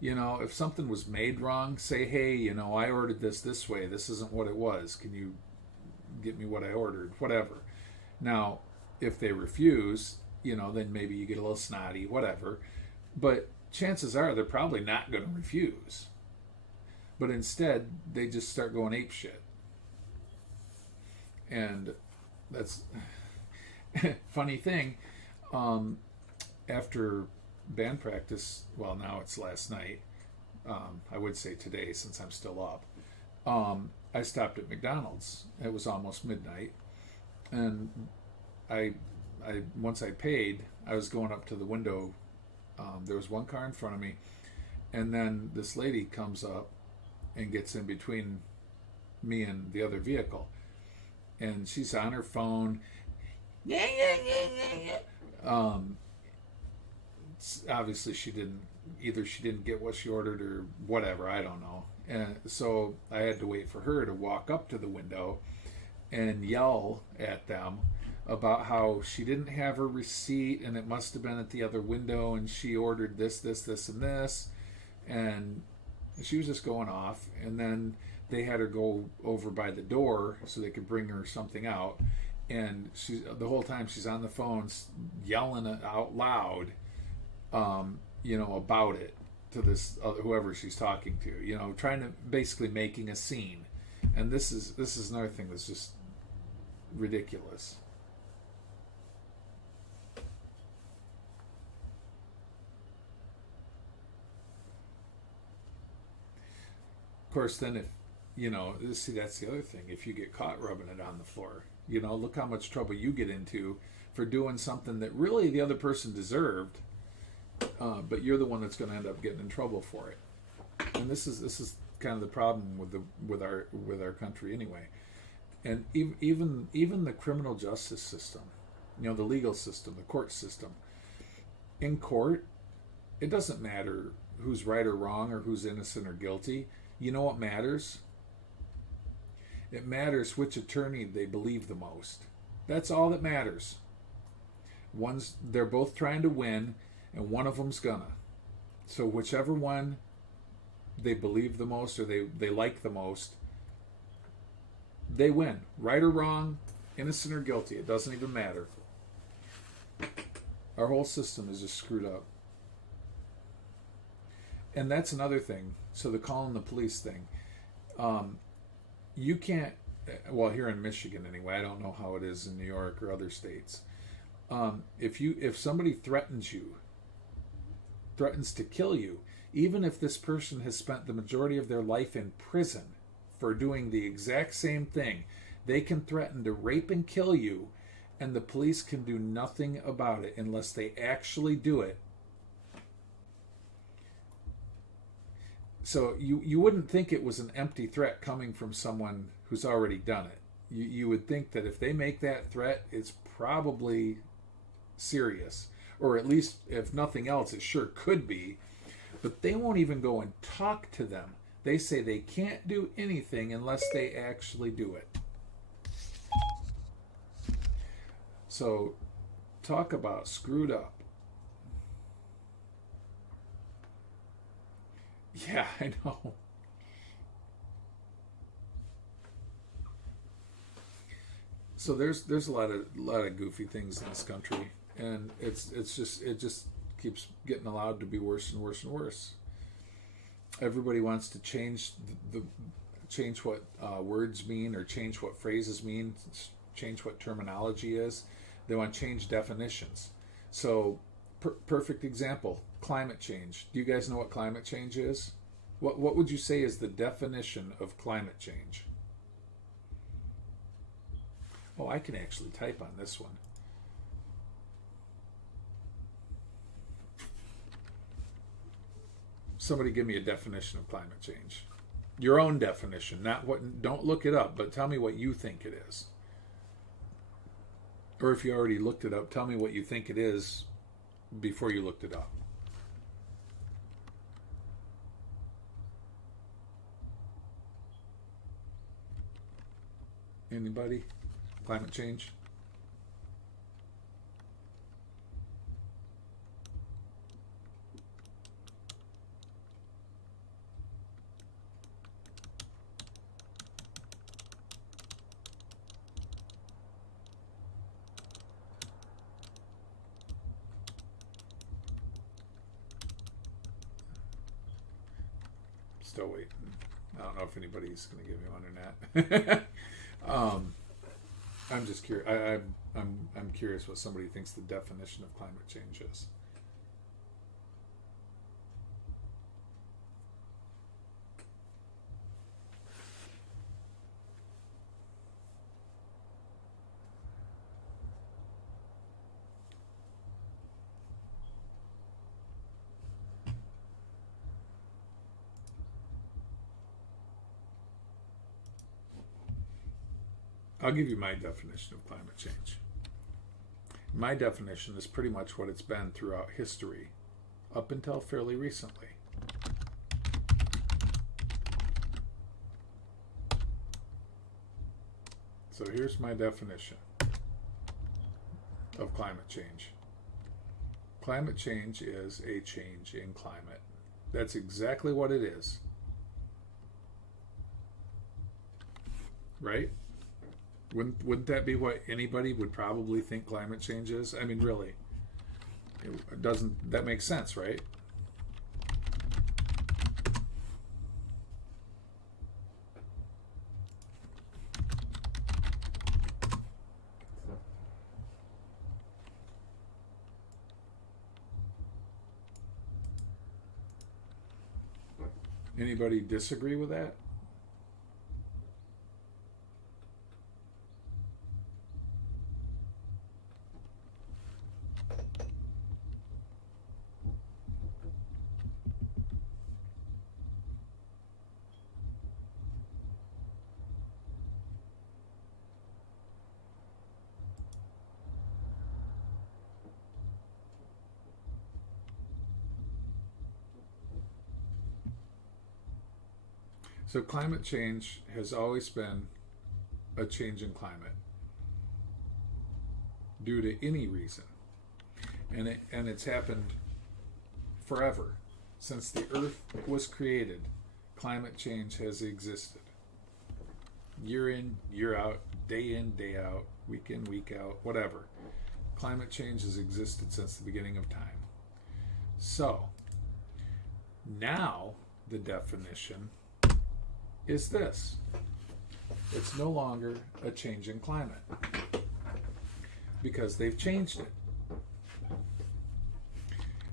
You know, if something was made wrong, say, hey, you know, I ordered this way. This isn't what it was. Can you get me what I ordered? Whatever. Now, if they refuse, you know, then maybe you get a little snotty, whatever. But chances are they're probably not going to refuse. But instead, they just start going apeshit. And that's funny thing. After band practice, well, now it's last night. I would say today since I'm still up. I stopped at McDonald's. It was almost midnight, and I once I paid, I was going up to the window. There was one car in front of me, and then this lady comes up and gets in between me and the other vehicle, and she's on her phone. Obviously she didn't get what she ordered or whatever, I don't know. And so I had to wait for her to walk up to the window and yell at them about how she didn't have her receipt and it must have been at the other window and she ordered this, and this. And she was just going off. And then they had her go over by the door so they could bring her something out. And she, the whole time she's on the phone yelling out loud, you know, about it to this whoever she's talking to, you know, trying to basically making a scene. And this is another thing that's just ridiculous. Of course, then if, you know, see, that's the other thing. If you get caught rubbing it on the floor, you know, look how much trouble you get into for doing something that really the other person deserved, but you're the one that's going to end up getting in trouble for it. And this is kind of the problem with our country anyway. And even the criminal justice system, you know, the legal system, the court system. In court, it doesn't matter who's right or wrong or who's innocent or guilty. You know what matters? It matters which attorney they believe the most. That's all that matters. They're both trying to win, and one of them's gonna. So whichever one they believe the most or they like the most, they win. Right or wrong, innocent or guilty, it doesn't even matter. Our whole system is just screwed up. And that's another thing. So the calling the police thing. You can't, well, here in Michigan anyway, I don't know how it is in New York or other states. If somebody threatens to kill you, even if this person has spent the majority of their life in prison for doing the exact same thing, they can threaten to rape and kill you, and the police can do nothing about it unless they actually do it. So you wouldn't think it was an empty threat coming from someone who's already done it. You would think that if they make that threat, it's probably serious, or at least if nothing else, it sure could be. But they won't even go and talk to them. They say they can't do anything unless they actually do it. So talk about screwed up. Yeah, I know. So there's a lot of goofy things in this country, and it just keeps getting allowed to be worse and worse and worse. Everybody wants to change change what words mean, or change what phrases mean, change what terminology is. They want to change definitions. So perfect example, climate change. Do you guys know what climate change is? What would you say is the definition of climate change? Oh, I can actually type on this one. Somebody give me a definition of climate change. Your own definition, not what. Don't look it up, but tell me what you think it is. Or if you already looked it up, tell me what you think it is before you looked it up. Anybody? Climate change? Still waiting. I don't know if anybody's going to give me one or not. I'm just curious. I'm curious what somebody thinks the definition of climate change is. I'll give you my definition of climate change. My definition is pretty much what it's been throughout history, up until fairly recently. So here's my definition of climate change. Climate change is a change in climate. That's exactly what it is. Right? Wouldn't that be what anybody would probably think climate change is? I mean, really, that makes sense, right? Anybody disagree with that? So climate change has always been a change in climate due to any reason. And it's happened forever. Since the earth was created, climate change has existed. Year in, year out, day in, day out, week in, week out, whatever. Climate change has existed since the beginning of time. So, now the definition is this. It's no longer a change in climate because they've changed it.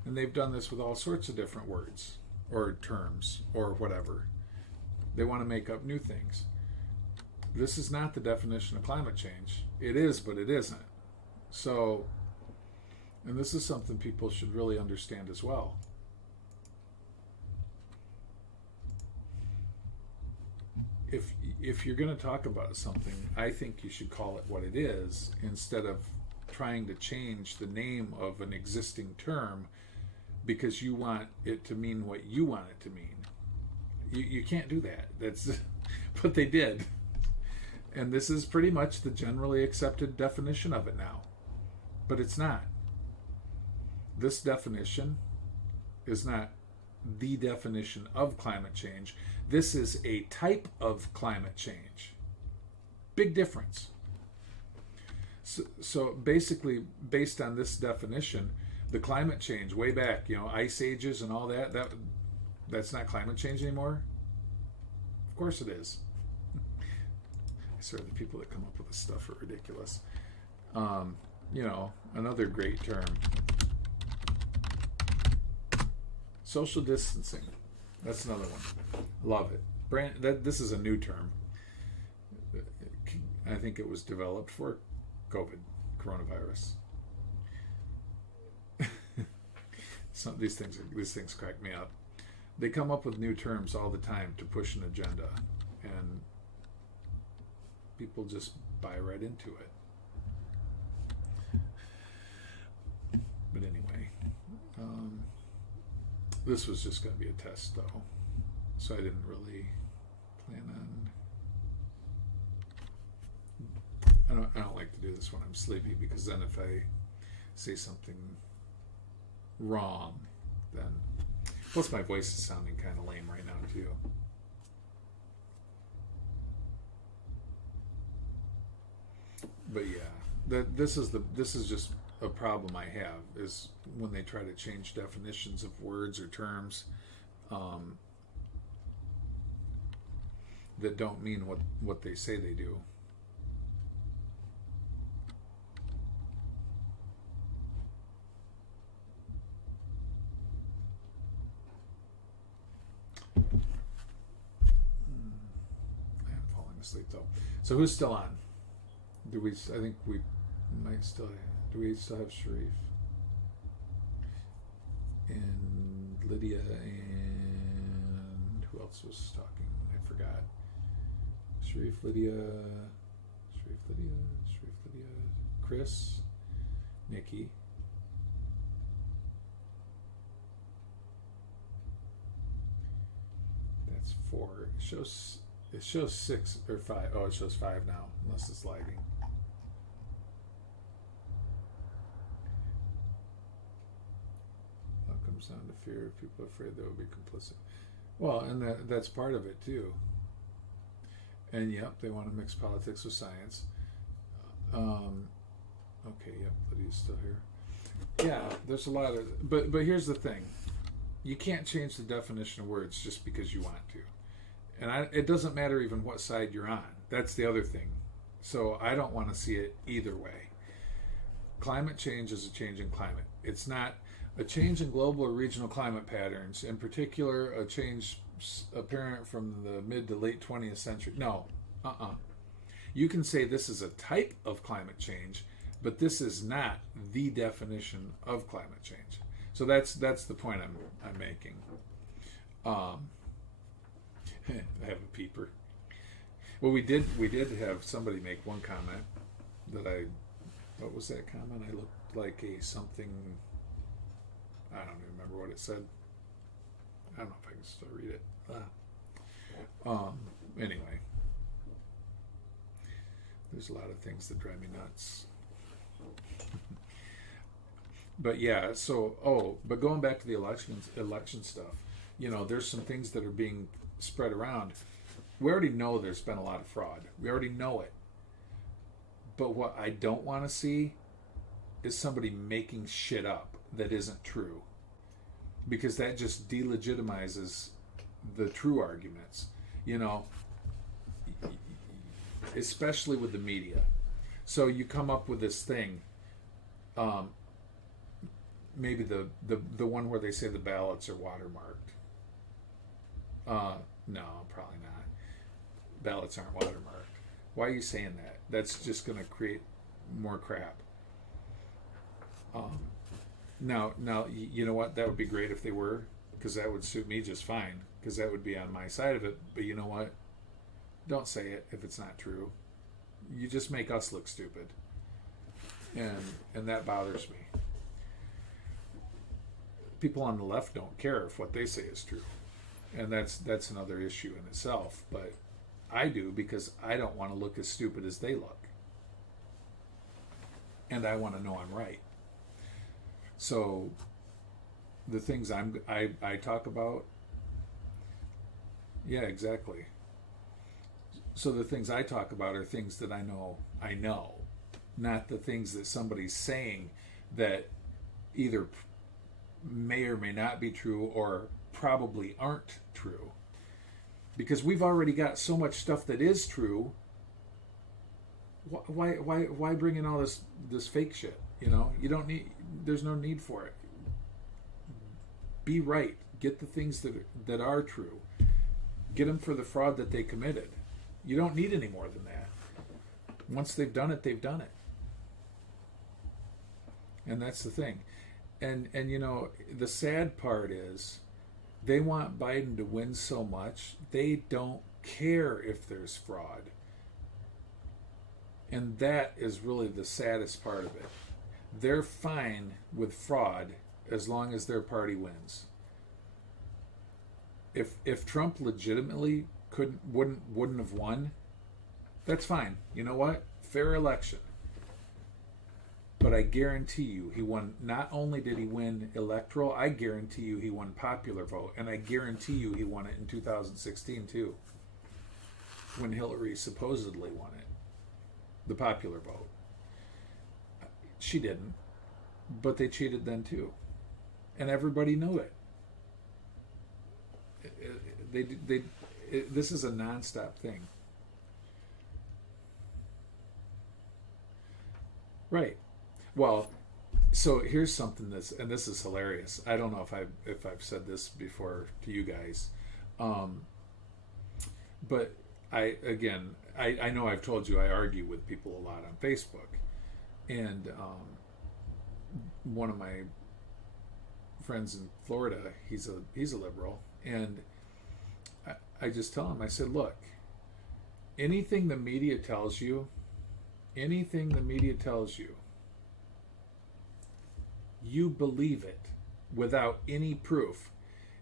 And they've done this with all sorts of different words or terms or whatever. They want to make up new things. This is not the definition of climate change. It is, but it isn't. So, and this is something people should really understand as well. if you're going to talk about something, I think you should call it what it is instead of trying to change the name of an existing term because you want it to mean what you want it to mean. You can't do that. That's but they did. And this is pretty much the generally accepted definition of it now. But it's not. This definition is not the definition of climate change. This is a type of climate change. Big difference. So basically, based on this definition, the climate change way back, ice ages and all that's not climate change anymore? Of course it is. I swear the people that come up with this stuff are ridiculous. Another great term. Social distancing. That's another one. Love it. This is a new term. I think it was developed for coronavirus. These things crack me up. They come up with new terms all the time to push an agenda, and people just buy right into it. But anyway, this was just going to be a test, though, so I didn't really plan on. I don't like to do this when I'm sleepy, because then if I say something wrong, then plus my voice is sounding kind of lame right now too. But yeah, this is just a problem I have, is when they try to change definitions of words or terms that don't mean what they say they do. I'm falling asleep though. So who's still on? I think we might still. Do we still have Sharif and Lydia, and who else was talking? I forgot. Sharif, Lydia, Chris, Nikki. That's 4. It shows 6 or 5. Oh, it shows 5 now, unless it's lagging. Comes down to fear. People are afraid they will be complicit. Well, and that's part of it too. And yep, they want to mix politics with science. Okay, yep, Lydia's still here. Yeah, there's a lot of, but here's the thing: you can't change the definition of words just because you want to, and it doesn't matter even what side you're on. That's the other thing. So I don't want to see it either way. Climate change is a change in climate. It's not a change in global or regional climate patterns, in particular a change apparent from the mid to late 20th century. No, You can say this is a type of climate change, but this is not the definition of climate change. So that's the point I'm making. I have a peeper. Well, we did have somebody make one comment that what was that comment? I looked like a something. I don't even remember what it said. I don't know if I can still read it. Anyway, there's a lot of things that drive me nuts. But yeah, but going back to the election stuff, there's some things that are being spread around. We already know there's been a lot of fraud. We already know it. But what I don't want to see is somebody making shit up that isn't true, because that just delegitimizes the true arguments, especially with the media. So you come up with this thing, maybe the one where they say the ballots are watermarked. No, probably not. Ballots aren't watermarked. Why are you saying that? That's just going to create more crap. Now, you know what? That would be great if they were, because that would suit me just fine, because that would be on my side of it. But you know what? Don't say it if it's not true. You just make us look stupid. And that bothers me. People on the left don't care if what they say is true. And that's another issue in itself. But I do, because I don't want to look as stupid as they look. And I want to know I'm right. So the things I talk about, yeah, exactly. So the things I talk about are things that I know, not the things that somebody's saying that either may or may not be true or probably aren't true. Because we've already got so much stuff that is true. Why bring in all this fake shit? You know, there's no need for it. Be right. Get the things that are true. Get them for the fraud that they committed. You don't need any more than that. Once they've done it, they've done it. And that's the thing. And you know, the sad part is they want Biden to win so much, they don't care if there's fraud. And that is really the saddest part of it. They're fine with fraud as long as their party wins. If Trump legitimately wouldn't have won, that's fine. You know what? Fair election. But I guarantee you he won. Not only did he win electoral, I guarantee you he won popular vote. And I guarantee you he won it in 2016 too, when Hillary supposedly won it. The popular vote. She didn't. But they cheated then too. And everybody knew it. This is a nonstop thing. Right. Well, so here's something this is hilarious. I don't know if I've said this before to you guys, but I know I've told you I argue with people a lot on Facebook, and one of my friends in Florida, he's a liberal, and I just tell him, I said, look, anything the media tells you, you believe it without any proof.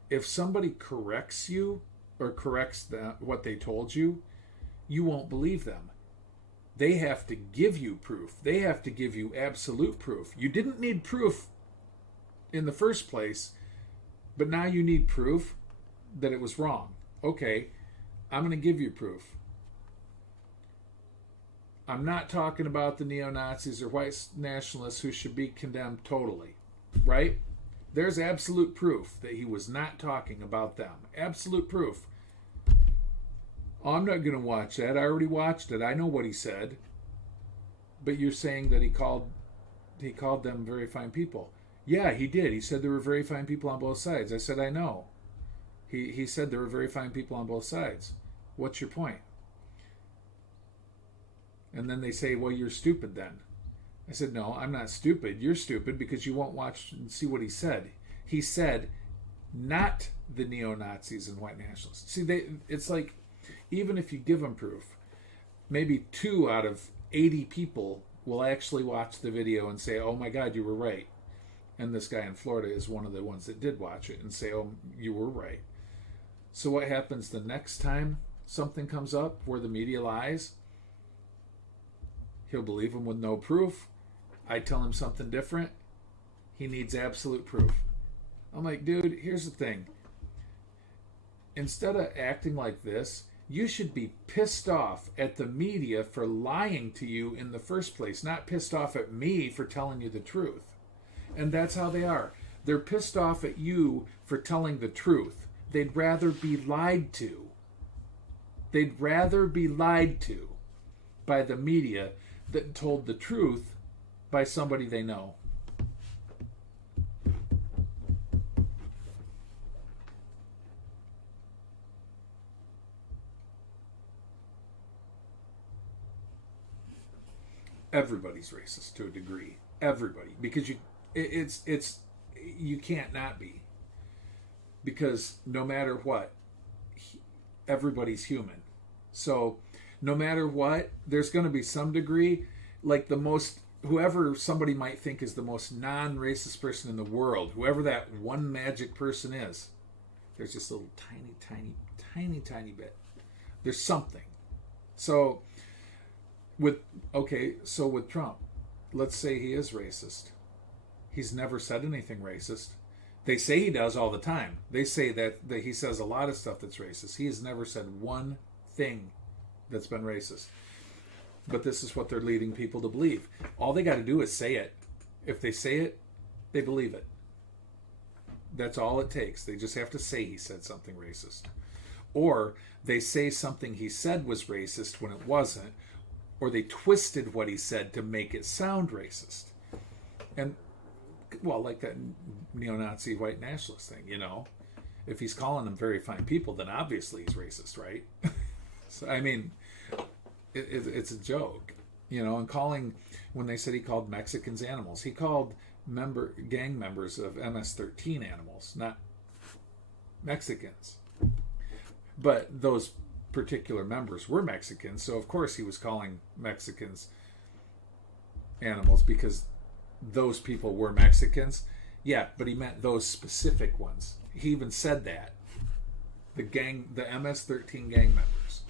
If somebody corrects you or corrects what they told you, you won't believe them. They have to give you proof. They have to give you absolute proof. You didn't need proof in the first place, but now you need proof that it was wrong. Okay, I'm going to give you proof. I'm not talking about the neo-Nazis or white nationalists who should be condemned totally, right? There's absolute proof that he was not talking about them. Absolute proof. Oh, I'm not going to watch that. I already watched it. I know what he said. But you're saying that he called them very fine people. Yeah, he did. He said there were very fine people on both sides. I said, I know. He said there were very fine people on both sides. What's your point? And then they say, well, you're stupid then. I said, no, I'm not stupid. You're stupid because you won't watch and see what he said. He said, not the neo-Nazis and white nationalists. See, it's like, even if you give them proof, maybe 2 out of 80 people will actually watch the video and say, oh my God, you were right. And this guy in Florida is one of the ones that did watch it and say, oh, you were right. So what happens the next time something comes up where the media lies? He'll believe them with no proof. I tell him something different. He needs absolute proof. I'm like, dude, here's the thing. Instead of acting like this, you should be pissed off at the media for lying to you in the first place, not pissed off at me for telling you the truth. And that's how they are. They're pissed off at you for telling the truth. They'd rather be lied to. They'd rather be lied to by the media than told the truth by somebody they know. Everybody's racist to a degree. Everybody, because you can't not be. Because no matter what, everybody's human. So no matter what, there's going to be some degree, like whoever somebody might think is the most non-racist person in the world, whoever that one magic person is, there's just a little tiny bit. There's something. So with Trump, let's say he is racist. He's never said anything racist. They say he does all the time. They say that he says a lot of stuff that's racist. He has never said one thing that's been racist. But this is what they're leading people to believe. All they got to do is say it. If they say it, they believe it. That's all it takes. They just have to say he said something racist. Or they say something he said was racist when it wasn't. Or they twisted what he said to make it sound racist. And, well, like that neo-Nazi white nationalist thing, If he's calling them very fine people, then obviously he's racist, right? So, I mean, it's a joke, and when they said he called Mexicans animals, he called gang members of MS-13 animals, not Mexicans. But those particular members were Mexicans, so of course he was calling Mexicans animals because those people were Mexicans. Yeah, but he meant those specific ones. He even said that. The MS-13 gang members.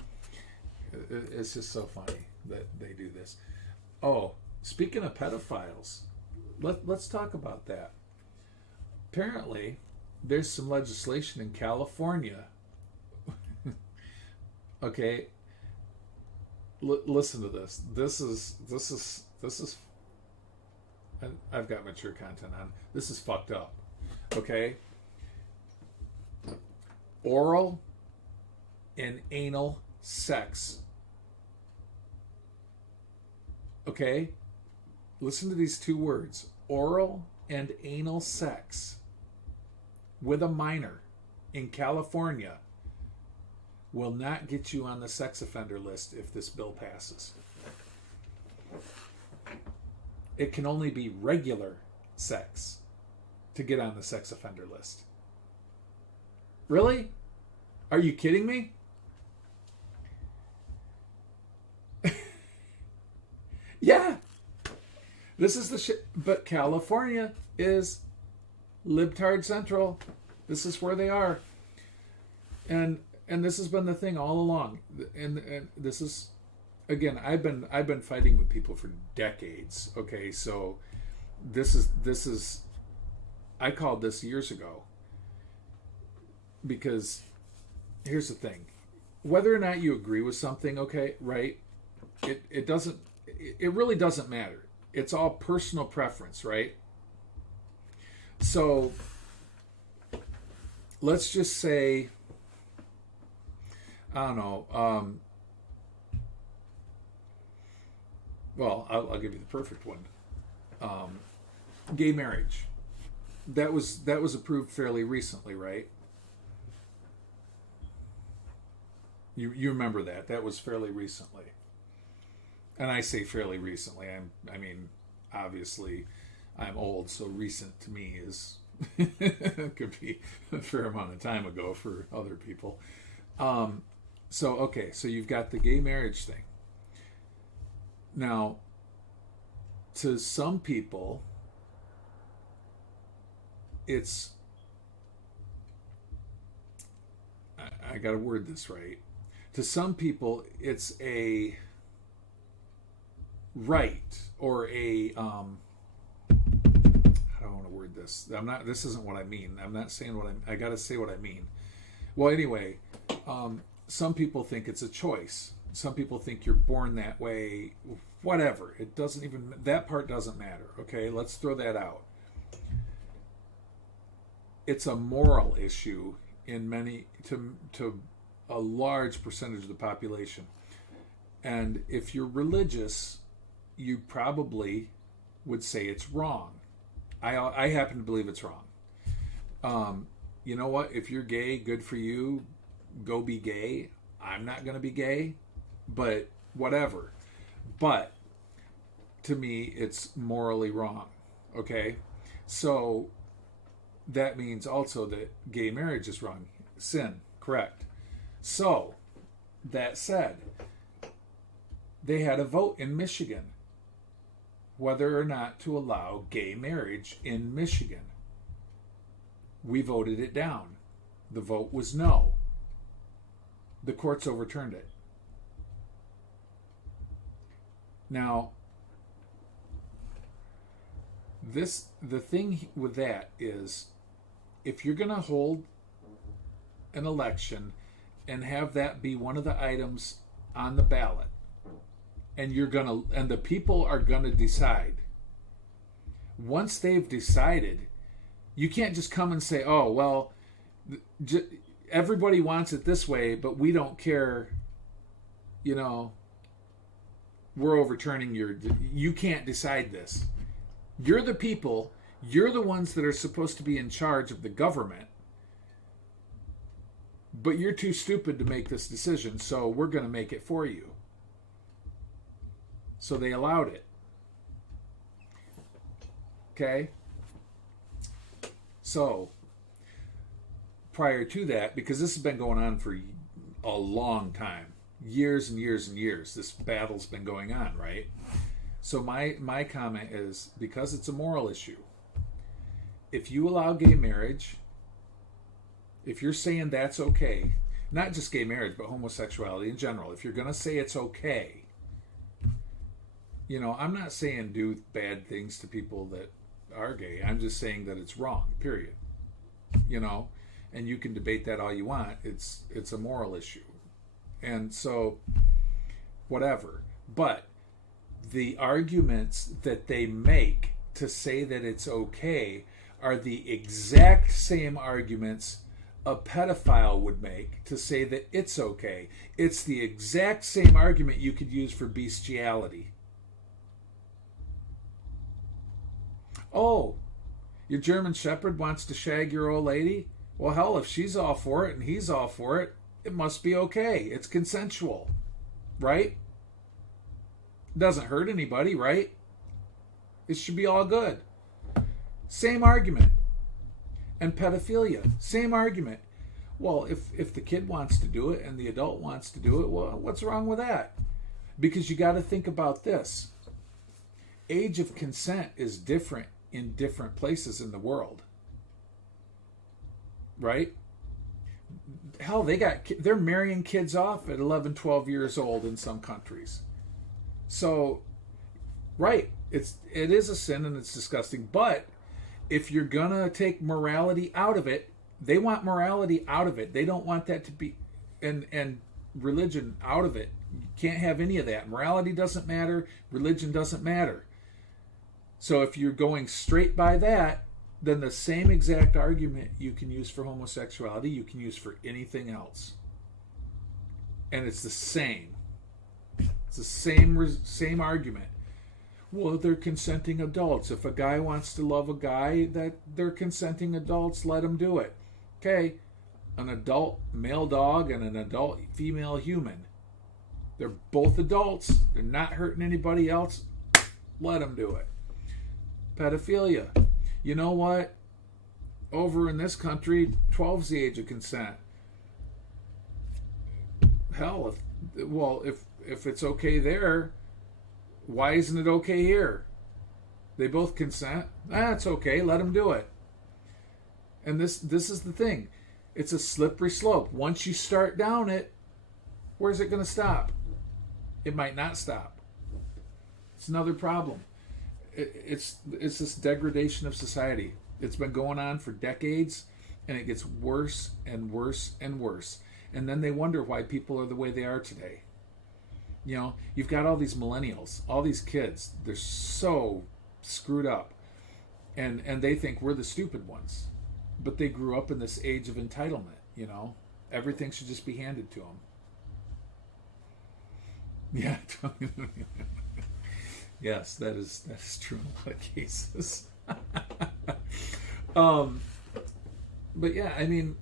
It's just so funny that they do this. Oh, speaking of pedophiles, let's talk about that. Apparently, there's some legislation in California. Okay, listen to this. This is. I've got mature content on. This is fucked up. Okay. Oral and anal sex. Okay? Listen to these two words. Oral and anal sex with a minor in California will not get you on the sex offender list if this bill passes. It can only be regular sex to get on the sex offender list. Really? Are you kidding me? Yeah. This is the shit. But California is libtard central. This is where they are. And this has been the thing all along. And this is, again, I've been fighting with people for decades. Okay, so this is I called this years ago. Because here's the thing. Whether or not you agree with something, okay, right? It really doesn't matter. It's all personal preference, right? So let's just say, I don't know, well, I'll give you the perfect one. Gay marriage. That was approved fairly recently, right? You remember that. That was fairly recently. And I say fairly recently. I mean, obviously, I'm old, so recent to me is could be a fair amount of time ago for other people. So you've got the gay marriage thing. Now, to some people, it's, I got to word this right. To some people, it's a right or a, how do I want to word this? This isn't what I mean. I'm not saying I got to say what I mean. Well, anyway, some people think it's a choice. Some people think you're born that way. Whatever. It doesn't even, that part doesn't matter. Okay, let's throw that out. It's a moral issue in to a large percentage of the population. And if you're religious, you probably would say it's wrong. I happen to believe it's wrong. You know what? If you're gay, good for you. Go be gay. I'm not going to be gay, but whatever. But to me, it's morally wrong. Okay? So that means also that gay marriage is wrong. Sin. Correct. So that said, they had a vote in Michigan whether or not to allow gay marriage in Michigan. We voted it down. The vote was no. The courts overturned it. Now, the thing with that is, if you're going to hold an election and have that be one of the items on the ballot, and the people are going to decide. Once they've decided, you can't just come and say, "Oh, well, everybody wants it this way, but we don't care. You know, we're overturning you can't decide this." You're the people. You're the ones that are supposed to be in charge of the government. But you're too stupid to make this decision, so we're going to make it for you. So they allowed it. Okay? So, prior to that, because this has been going on for a long time, years and years and years, this battle's been going on, right? So my comment is, because it's a moral issue, if you allow gay marriage, if you're saying that's okay, not just gay marriage, but homosexuality in general, if you're going to say it's okay, you know, I'm not saying do bad things to people that are gay. I'm just saying that it's wrong, period. You know, and you can debate that all you want. It's a moral issue. And so, whatever. But the arguments that they make to say that it's okay are the exact same arguments a pedophile would make to say that it's okay. It's the exact same argument you could use for bestiality. Oh, your German Shepherd wants to shag your old lady? Well, hell, if she's all for it and he's all for it, it must be okay. It's consensual, right? Doesn't hurt anybody, right? It should be all good. Same argument. And pedophilia, same argument. Well, if the kid wants to do it and the adult wants to do it, well, what's wrong with that? Because you got to think about this. Age of consent is different in different places in the world. Right? Hell, they're marrying kids off at 11, 12 years old in some countries. So, right, it is a sin and it's disgusting, but if you're gonna take morality out of it, they want morality out of it. They don't want that to be, and religion out of it. You can't have any of that. Morality doesn't matter. Religion doesn't matter. So if you're going straight by that, then the same exact argument you can use for homosexuality, you can use for anything else. And it's the same. It's the same argument. Well, they're consenting adults. If a guy wants to love a guy, that they're consenting adults, let them do it. Okay, an adult male dog and an adult female human. They're both adults. They're not hurting anybody else. Let them do it. Pedophilia. You know what? Over in this country, 12's the age of consent. Hell, if it's okay there, why isn't it okay here? They both consent. It's okay. Let them do it. And this is the thing. It's a slippery slope. Once you start down it, where's it going to stop? It might not stop. It's another problem. It's this degradation of society. It's been going on for decades, and it gets worse and worse and worse. And then they wonder why people are the way they are today. You know, you've got all these millennials, all these kids. They're so screwed up. And they think we're the stupid ones. But they grew up in this age of entitlement, you know. Everything should just be handed to them. Yeah. Yes, that is true in a lot of cases. But yeah, I mean,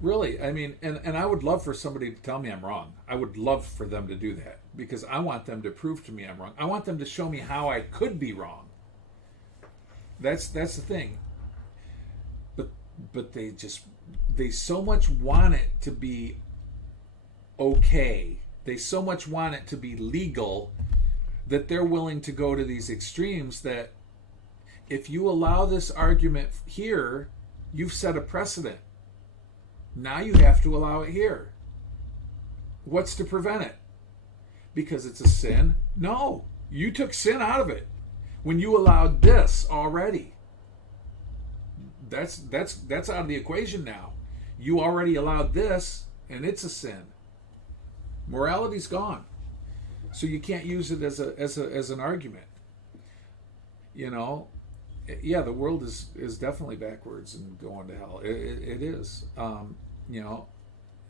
really, and I would love for somebody to tell me I'm wrong. I would love for them to do that because I want them to prove to me I'm wrong. I want them to show me how I could be wrong. That's the thing. But they so much want it to be okay They so much want it to be legal that they're willing to go to these extremes that if you allow this argument here, you've set a precedent. Now you have to allow it here. What's to prevent it? Because it's a sin? No. You took sin out of it when you allowed this already. That's out of the equation now. You already allowed this, and it's a sin. Morality's gone. So you can't use it as an argument. You know, yeah, the world is definitely backwards and going to hell. It is. You know,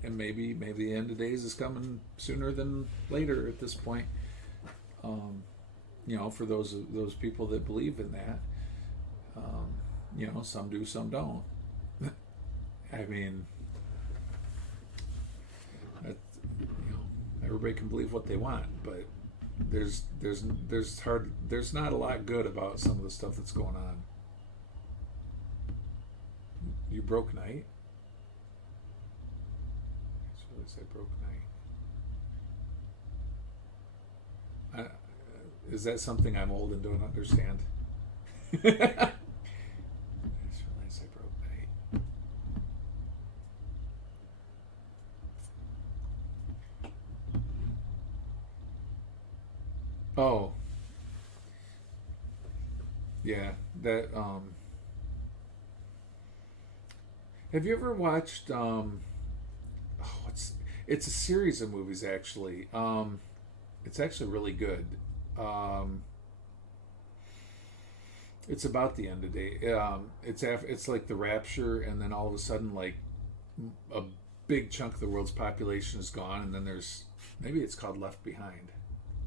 and maybe the end of days is coming sooner than later at this point. You know, for those people that believe in that. You know, some do, some don't. I mean, everybody can believe what they want, but there's not a lot good about some of the stuff that's going on. You broke night? That's really say broke night. Is that something I'm old and don't understand? That's really say broke night. Oh. Yeah, that have you ever watched it's a series of movies actually. It's actually really good. It's about the end of day. It's like the rapture, and then all of a sudden, like a big chunk of the world's population is gone, and then there's maybe it's called Left Behind.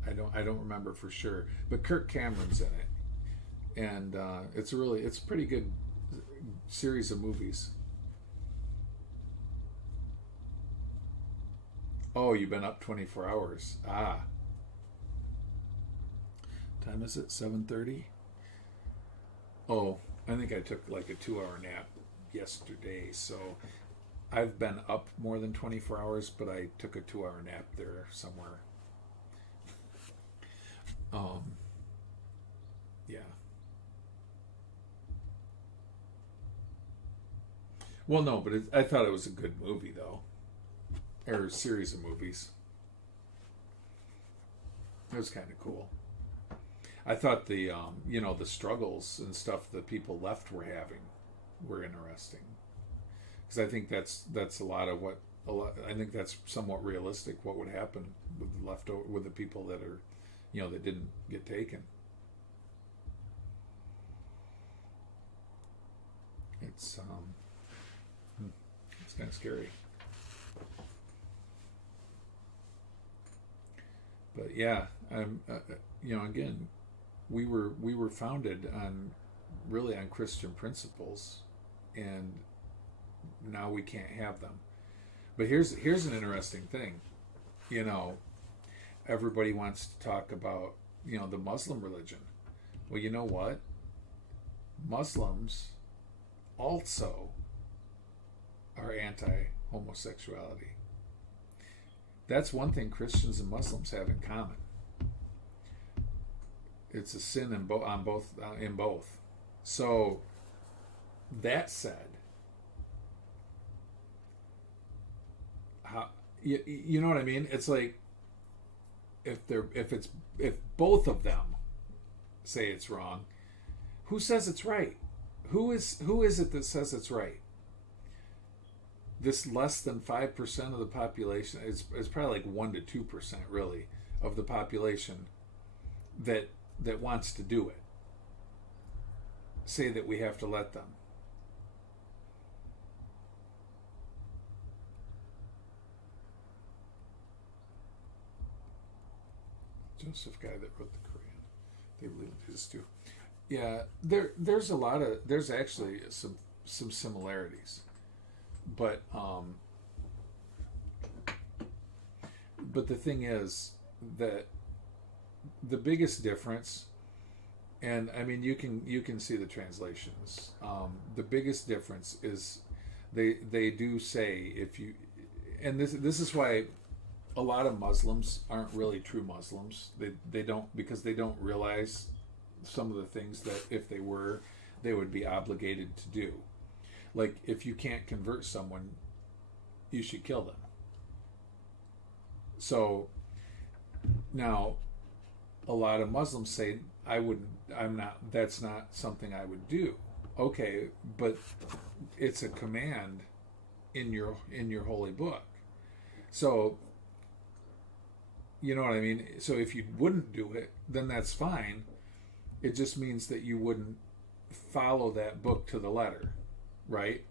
I don't remember for sure, but Kirk Cameron's in it, and it's a pretty good series of movies. Oh, you've been up 24 hours. Ah. Time is it? 7:30? Oh, I think I took like a 2-hour nap yesterday, so I've been up more than 24 hours, but I took a 2-hour nap there somewhere. Yeah. Well, no, but I thought it was a good movie, though. Or a series of movies. It was kind of cool. I thought the the struggles and stuff that people left were having were interesting, because I think that's a lot. I think that's somewhat realistic. What would happen with the people that are, that didn't get taken. It's kind of scary. But yeah, I'm again, we were founded on Christian principles, and now we can't have them. But here's an interesting thing. Everybody wants to talk about the Muslim religion. Well, you know what? Muslims also are anti-homosexuality. That's one thing Christians and Muslims have in common. It's a sin in both. So that said, you know what I mean? It's like if both of them say it's wrong, who says it's right? Who is it that says it's right? This less than 5% of the population, it's probably like 1 to 2% really of the population that wants to do it, say that we have to let them. Joseph guy that wrote the Quran, they believe in Jesus too. Yeah, there's actually some similarities. But the thing is that the biggest difference, and I mean you can see the translations. The biggest difference is they do say if you, and this is why a lot of Muslims aren't really true Muslims. They don't, because they don't realize some of the things that if they were, they would be obligated to do. Like, if you can't convert someone, you should kill them. So now a lot of Muslims say, that's not something I would do. Okay, but it's a command in your holy book. So, you know what I mean? So if you wouldn't do it, then that's fine. It just means that you wouldn't follow that book to the letter, right?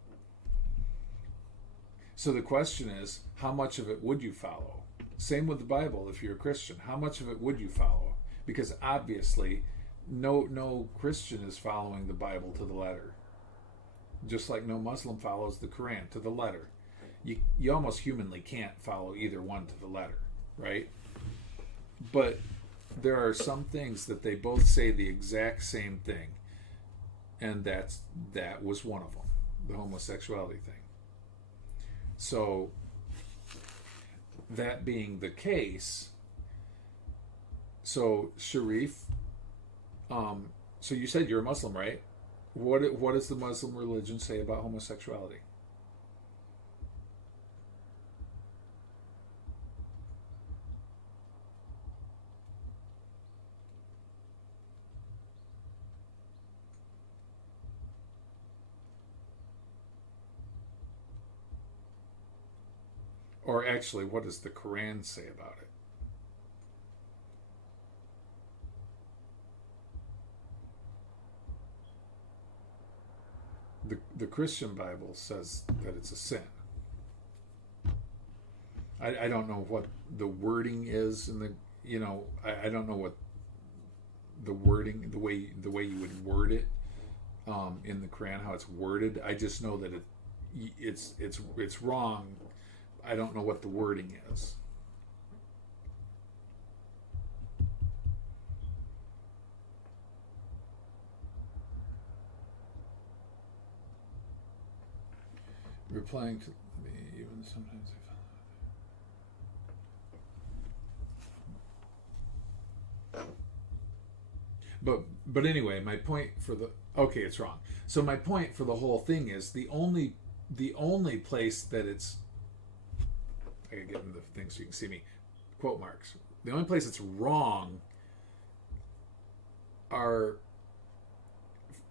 So the question is, how much of it would you follow? Same with the Bible. If you're a Christian, how much of it would you follow? Because obviously, no Christian is following the Bible to the letter. Just like no Muslim follows the Quran to the letter. You almost humanly can't follow either one to the letter, right? But there are some things that they both say the exact same thing, and that was one of them, the homosexuality thing. So, that being the case, so Sharif, so you said you're a Muslim, right? What does the Muslim religion say about homosexuality? Or actually, what does the Quran say about it? The Christian Bible says that it's a sin. I don't know what the wording is in the, I don't know what the wording, the way you would word it in the Quran, how it's worded. I just know that it's wrong. I don't know what the wording is. Replying to me, even sometimes I found. But anyway, my point for the it's wrong. So my point for the whole thing is the only place that it's, I gotta get into the thing so you can see me. Quote marks. The only place it's wrong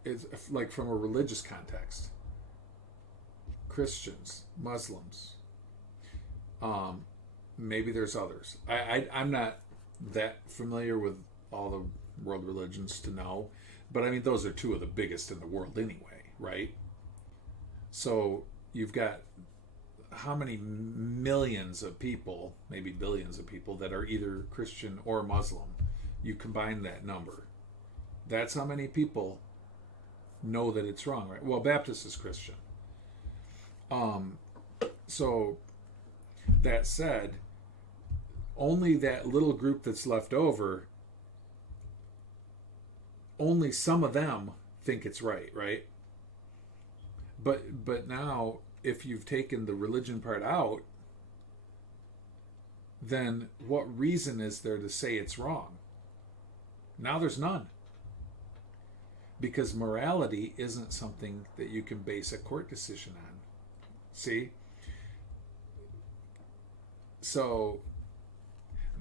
is like from a religious context. Christians, Muslims. Maybe there's others. I'm not that familiar with all the world religions to know, but I mean those are two of the biggest in the world anyway, right? So you've got how many millions of people, maybe billions of people, that are either Christian or Muslim. You combine that number. That's how many people know that it's wrong, right? Well, Baptist is Christian. So that said, only that little group that's left over, only some of them think it's right? But now, if you've taken the religion part out, then what reason is there to say it's wrong? Now there's none. Because morality isn't something that you can base a court decision on. See? So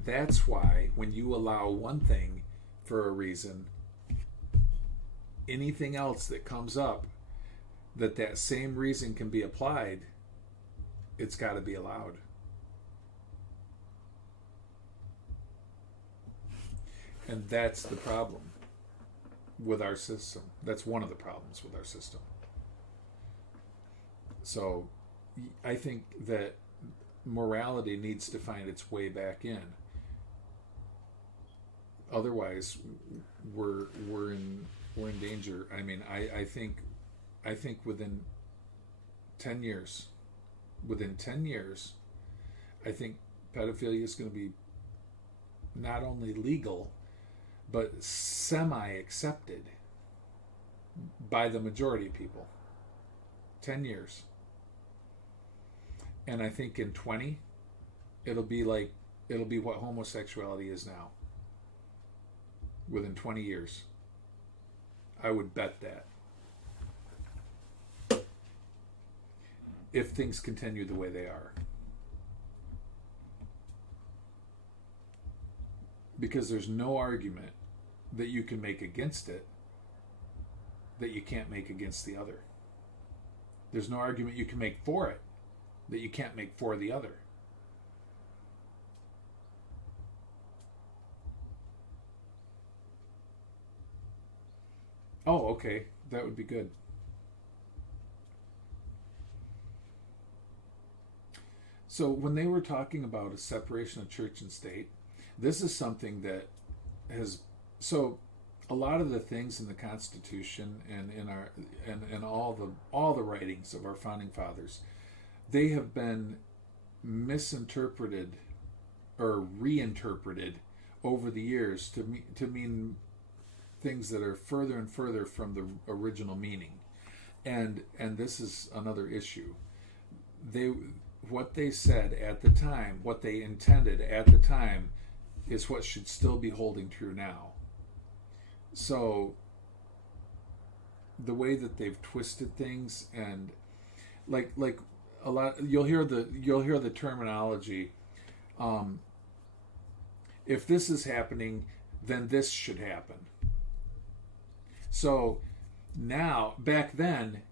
that's why when you allow one thing for a reason, anything else that comes up that same reason can be applied, it's got to be allowed. And that's the problem with our system. That's one of the problems with our system. So I think that morality needs to find its way back in. Otherwise, we're in danger. I mean, I think within 10 years, I think pedophilia is going to be not only legal, but semi-accepted by the majority of people. 10 years. And I think in 20, it'll be like it'll be what homosexuality is now. Within 20 years. I would bet that. If things continue the way they are. Because there's no argument that you can make against it that you can't make against the other. There's no argument you can make for it that you can't make for the other. Oh, okay. That would be good. So when they were talking about a separation of church and state, this is something that has, so a lot of the things in the Constitution and in our and all the writings of our founding fathers, they have been misinterpreted or reinterpreted over the years to mean things that are further and further from the original meaning. And this is another issue. What they said at the time, what they intended at the time, is what should still be holding true now. So the way that they've twisted things, and like a lot, you'll hear the terminology. If this is happening, then this should happen. So now, back then,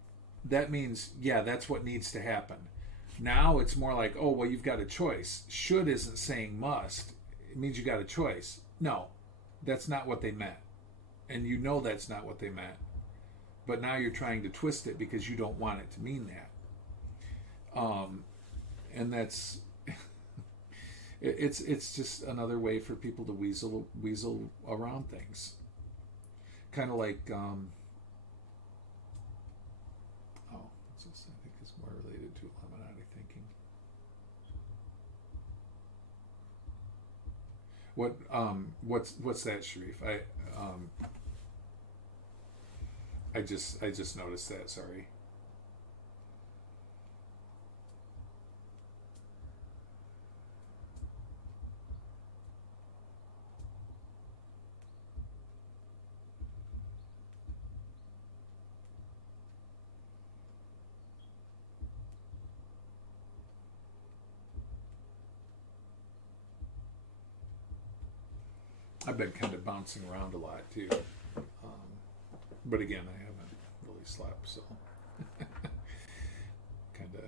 that means, yeah, that's what needs to happen. Now it's more like, oh, well, you've got a choice. Should isn't saying must. It means you got a choice. No, that's not what they meant. And you know that's not what they meant. But now you're trying to twist it because you don't want it to mean that. And that's... it's just another way for people to weasel around things. Kind of like... what's this? I think it's more related to Illuminati thinking. What's that, Sharif? I just noticed that. Sorry. I've been kind of bouncing around a lot too, but again, I haven't really slept, so kind of.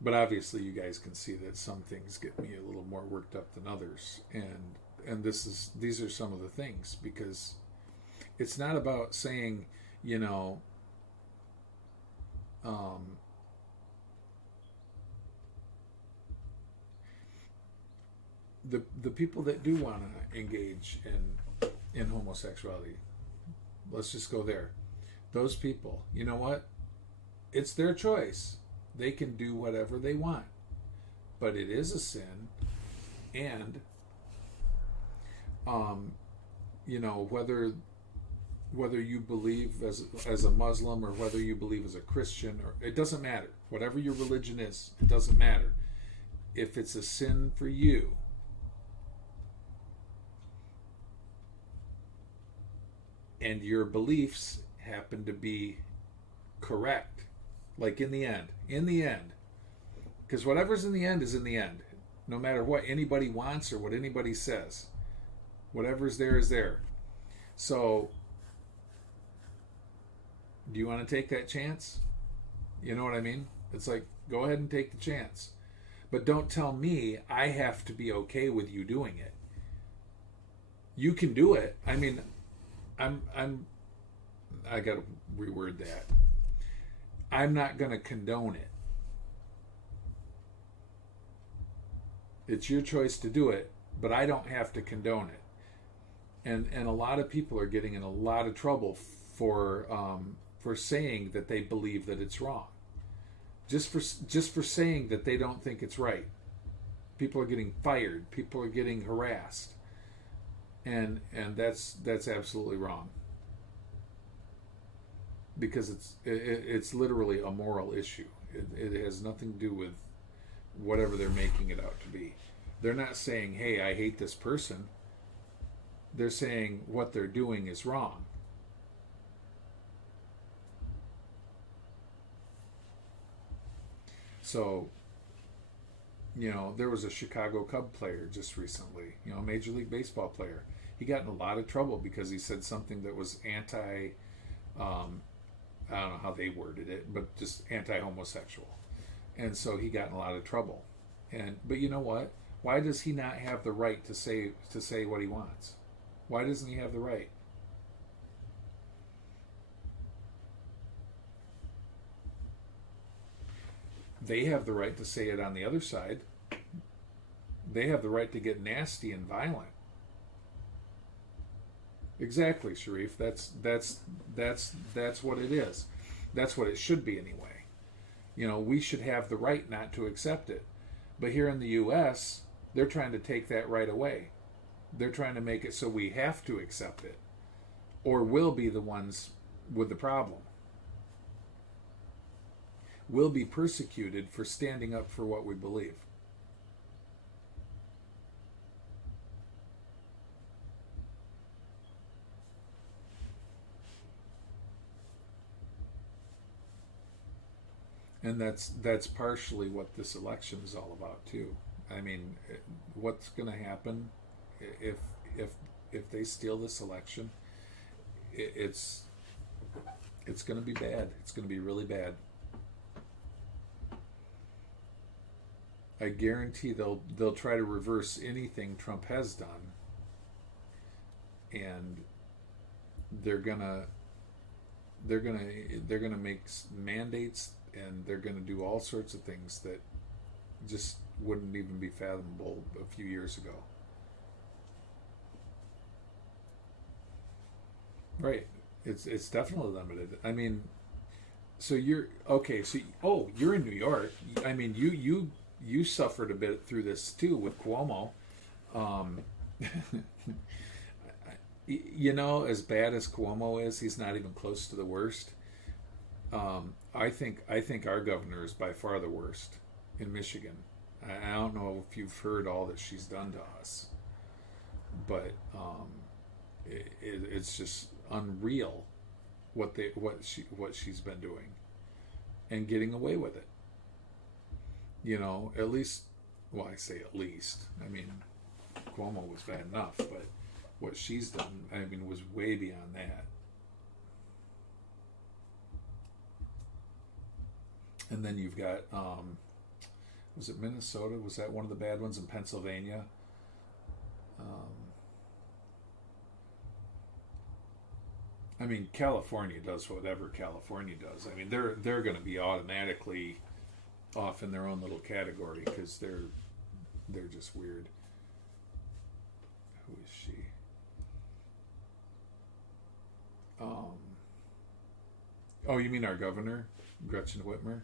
But obviously, you guys can see that some things get me a little more worked up than others, and these are some of the things, because it's not about saying, you know, the people that do want to engage in homosexuality, let's just go there. Those people, you know what? It's their choice. They can do whatever they want, but it is a sin, and you know, whether you believe as a Muslim or whether you believe as a Christian, or it doesn't matter. Whatever your religion is, it doesn't matter. If it's a sin for you, and your beliefs happen to be correct, like in the end, because whatever's in the end is in the end, no matter what anybody wants or what anybody says, whatever's there is there. So do you want to take that chance? You know what I mean? It's like, go ahead and take the chance, but don't tell me I have to be okay with you doing it. You can do it. I mean, I gotta reword that. I'm not going to condone it. It's your choice to do it, but I don't have to condone it. And a lot of people are getting in a lot of trouble for for saying that they believe that it's wrong. Just for saying that they don't think it's right. People are getting fired. People are getting harassed, and that's absolutely wrong. Because it's literally a moral issue. It has nothing to do with whatever they're making it out to be. They're not saying, "Hey, I hate this person." They're saying what they're doing is wrong. So, there was a Chicago Cub player just recently, Major League Baseball player. He got in a lot of trouble because he said something that was anti, I don't know how they worded it, but just anti-homosexual. And so he got in a lot of trouble. But you know what? Why does he not have the right to say what he wants? Why doesn't he have the right? They have the right to say it on the other side. They have the right to get nasty and violent. Exactly, Sharif. That's what it is. That's what it should be anyway. We should have the right not to accept it. But here in the U.S., they're trying to take that right away. They're trying to make it so we have to accept it, or we'll be the ones with the problem. We'll be persecuted for standing up for what we believe. And that's partially what this election is all about too. I mean, what's going to happen if they steal this election? It's going to be bad. It's going to be really bad. I guarantee they'll try to reverse anything Trump has done, and they're gonna make mandates, and they're gonna do all sorts of things that just wouldn't even be fathomable a few years ago. Right. It's definitely limited. I mean, so you're okay. So you're in New York. I mean, you suffered a bit through this too with Cuomo. As bad as Cuomo is, he's not even close to the worst. I think our governor is by far the worst in Michigan. I don't know if you've heard all that she's done to us, but it's just unreal what she's been doing and getting away with it. At least, well, I say at least. I mean, Cuomo was bad enough, but what she's done, I mean, was way beyond that. And then you've got, was it Minnesota? Was that one of the bad ones? In Pennsylvania? I mean, California does whatever California does. I mean, they're going to be automatically off in their own little category because they're just weird. Who is she? Oh, you mean our governor, Gretchen Whitmer?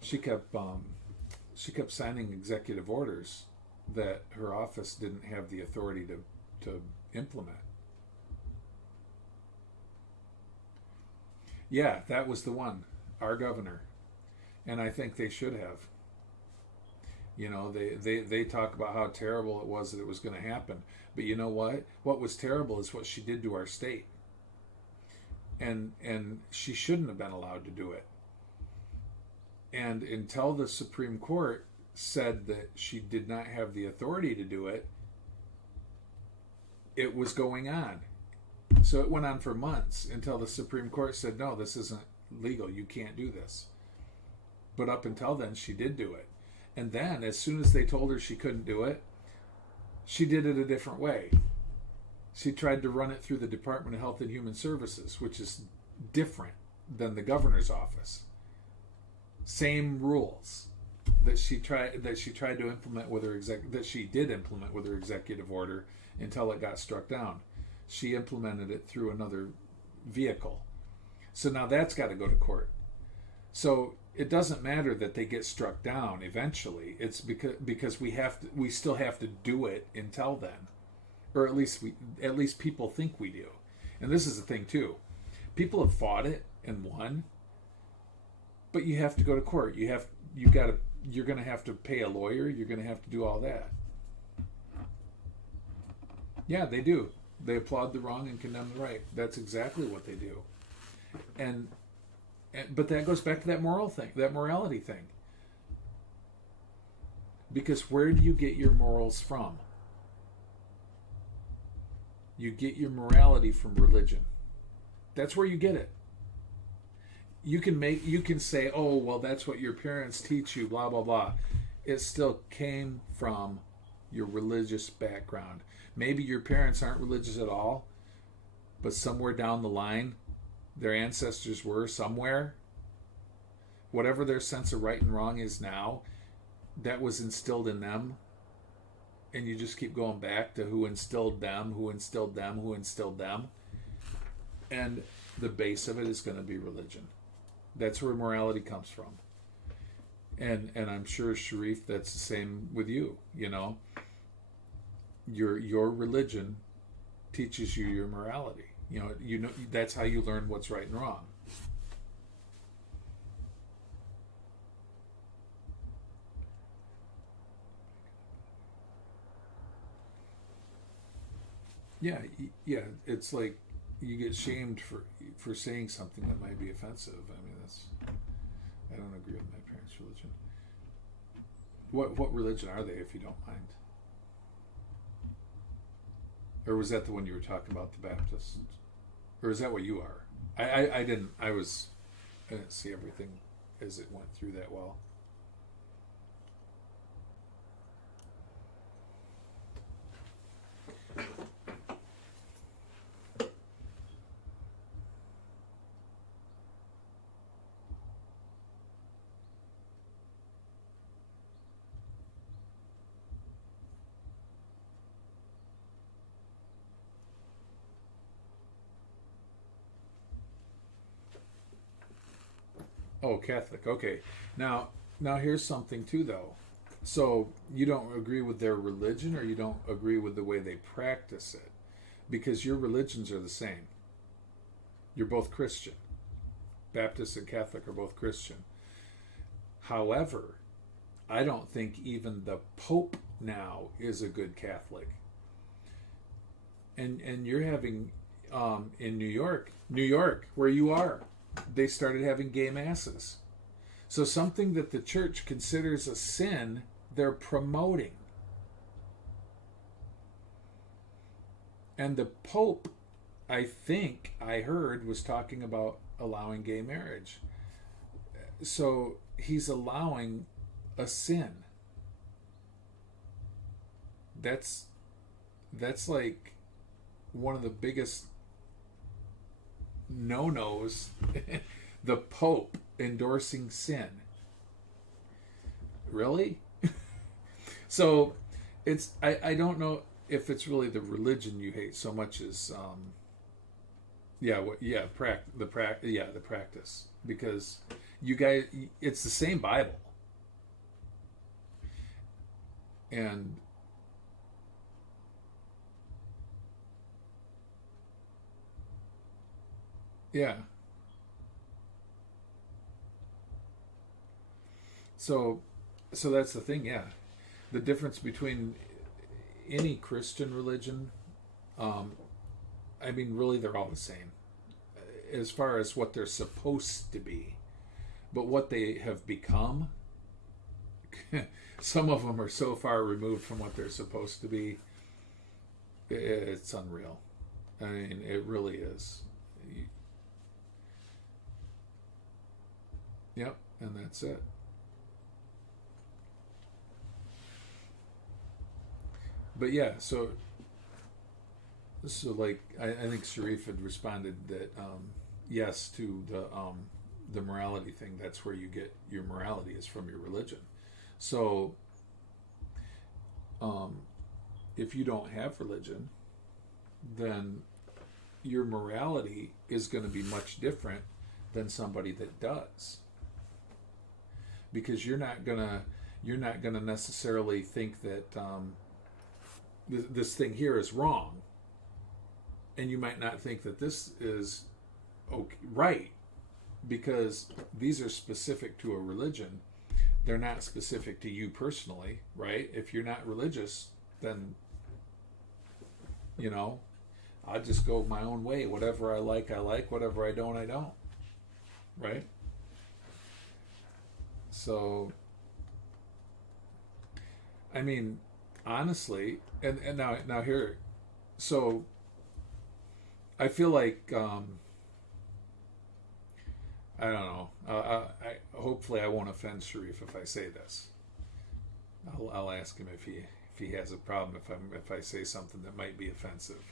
She kept signing executive orders that her office didn't have the authority to implement. Yeah, that was the one, our governor, and I think they should have. They talk about how terrible it was that it was going to happen, but you know what? What was terrible is what she did to our state, and she shouldn't have been allowed to do it. And until the Supreme Court said that she did not have the authority to do it, it was going on. So it went on for months until the Supreme Court said, no, this isn't legal. You can't do this. But up until then, she did do it. And then, as soon as they told her she couldn't do it, she did it a different way. She tried to run it through the Department of Health and Human Services, which is different than the governor's office. Same rules that she tried to implement with her that she did implement with her executive order until it got struck down. She implemented it through another vehicle. So now that's got to go to court. So it doesn't matter that they get struck down eventually. It's because we still have to do it until then. Or at least people think we do. And this is the thing too. People have fought it and won. But you have to go to court. You're going to have to pay a lawyer. You're going to have to do all that. Yeah, they do. They applaud the wrong and condemn the right. That's exactly what they do. But that goes back to that morality thing. Because where do you get your morals from? You get your morality from religion. That's where you get it. You can say, oh, well, that's what your parents teach you, blah, blah, blah. It still came from your religious background. Maybe your parents aren't religious at all, but somewhere down the line, their ancestors were somewhere. Whatever their sense of right and wrong is now, that was instilled in them. And you just keep going back to who instilled them, who instilled them, who instilled them. And the base of it is going to be religion. That's where morality comes from. And I'm sure, Sharif, that's the same with you, you know. Your religion teaches you your morality. You know that's how you learn what's right and wrong. Yeah, it's like you get shamed for saying something that might be offensive. I mean, I don't agree with my parents' religion. What religion are they, if you don't mind? Or was that the one you were talking about, the Baptists? Or is that what you are? I didn't see everything as it went through that well. Oh, Catholic. Okay. Now here's something too, though. So you don't agree with their religion, or you don't agree with the way they practice it, because your religions are the same. You're both Christian. Baptist and Catholic are both Christian. However, I don't think even the Pope now is a good Catholic. And you're having in New York, where you are, they started having gay masses. So something that the church considers a sin, they're promoting. And the Pope, I think I heard, was talking about allowing gay marriage. So he's allowing a sin. That's like one of the biggest no-nos. The Pope endorsing sin. Really? So it's I don't know if it's really the religion you hate so much as the practice, because you guys, it's the same Bible. And yeah. So that's the thing, yeah. The difference between any Christian religion, I mean, really, they're all the same as far as what they're supposed to be. But what they have become, some of them are so far removed from what they're supposed to be, it's unreal. I mean, it really is. Yep, and that's it. But yeah, so So, like, I think Sharif had responded that yes to the morality thing. That's where you get your morality is from your religion. So, if you don't have religion, then your morality is going to be much different than somebody that does, because you're not gonna necessarily think that this thing here is wrong, and you might not think that this is okay, right, because these are specific to a religion. They're not specific to you personally, right? If you're not religious, then I'll just go my own way. Whatever I like, I like. Whatever I don't, right? So, I mean, honestly, and now here, so I feel like I don't know. I hopefully I won't offend Sharif if I say this. I'll ask him if he has a problem if I say something that might be offensive,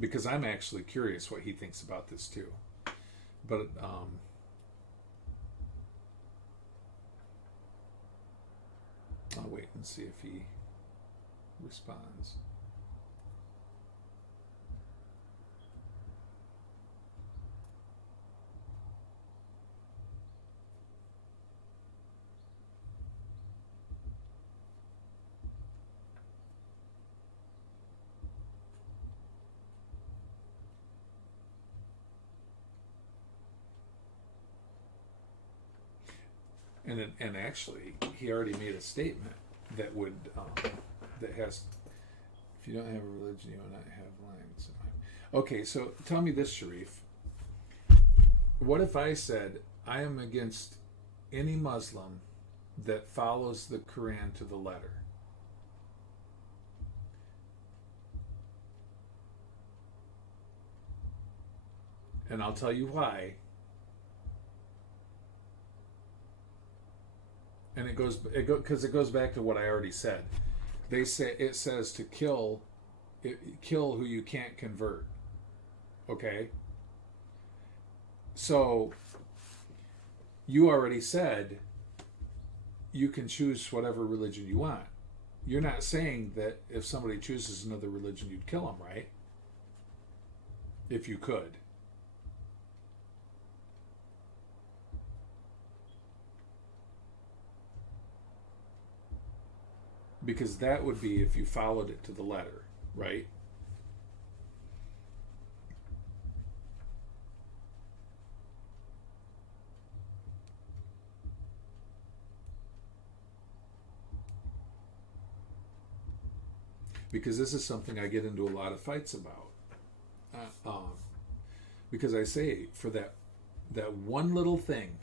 because I'm actually curious what he thinks about this too. But I'll wait and see if he responds. And actually, he already made a statement that would that has, if you don't have a religion, you will not have lines. Okay, so tell me this, Sharif. What if I said I am against any Muslim that follows the Quran to the letter? And I'll tell you why. And it goes back to what I already said. It says to kill who you can't convert. Okay? So you already said you can choose whatever religion you want. You're not saying that if somebody chooses another religion, you'd kill them, right? If you could. Because that would be if you followed it to the letter, right? Because this is something I get into a lot of fights about. Because I say, for that one little thing,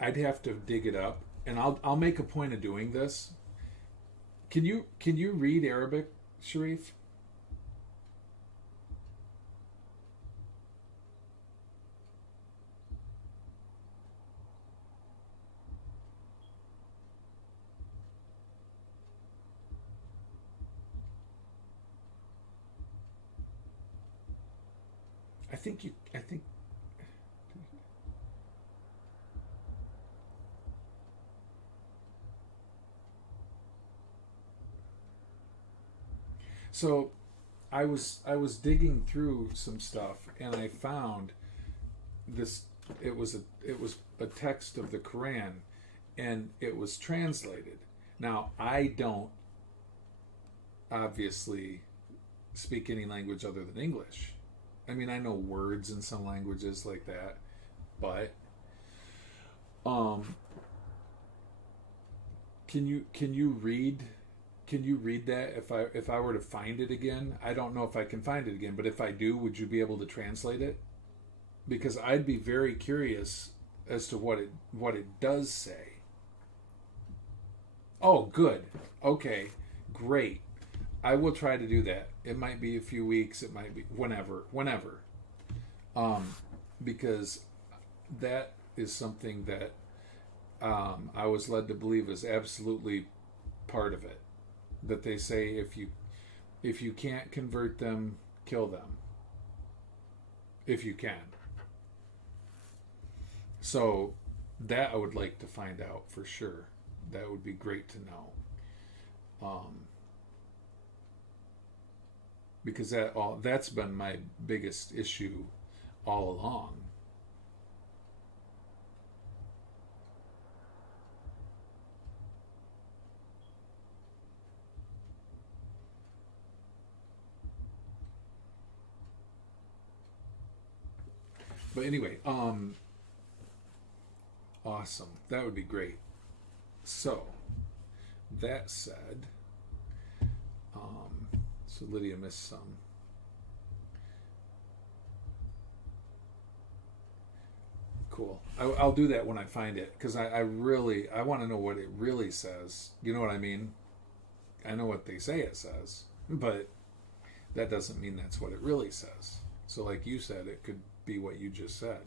I'd have to dig it up, and I'll make a point of doing this. Can you read Arabic, Sharif? I think. So, I was digging through some stuff, and I found this. It was a text of the Quran, and it was translated. Now, I don't obviously speak any language other than English. I mean, I know words in some languages like that, but can you read that if I were to find it again? I don't know if I can find it again, but if I do, would you be able to translate it? Because I'd be very curious as to what it does say. Oh, good. Okay, great. I will try to do that. It might be a few weeks. It might be whenever. Because that is something that I was led to believe is absolutely part of it. That they say if you can't convert them, kill them. If you can. So that I would like to find out for sure. That would be great to know. Because that's been my biggest issue all along. But anyway, awesome. That would be great. So, that said, so Lydia missed some. Cool. I'll do that when I find it, because I want to know what it really says. You know what I mean? I know what they say it says, but that doesn't mean that's what it really says. So like you said, it could be what you just said.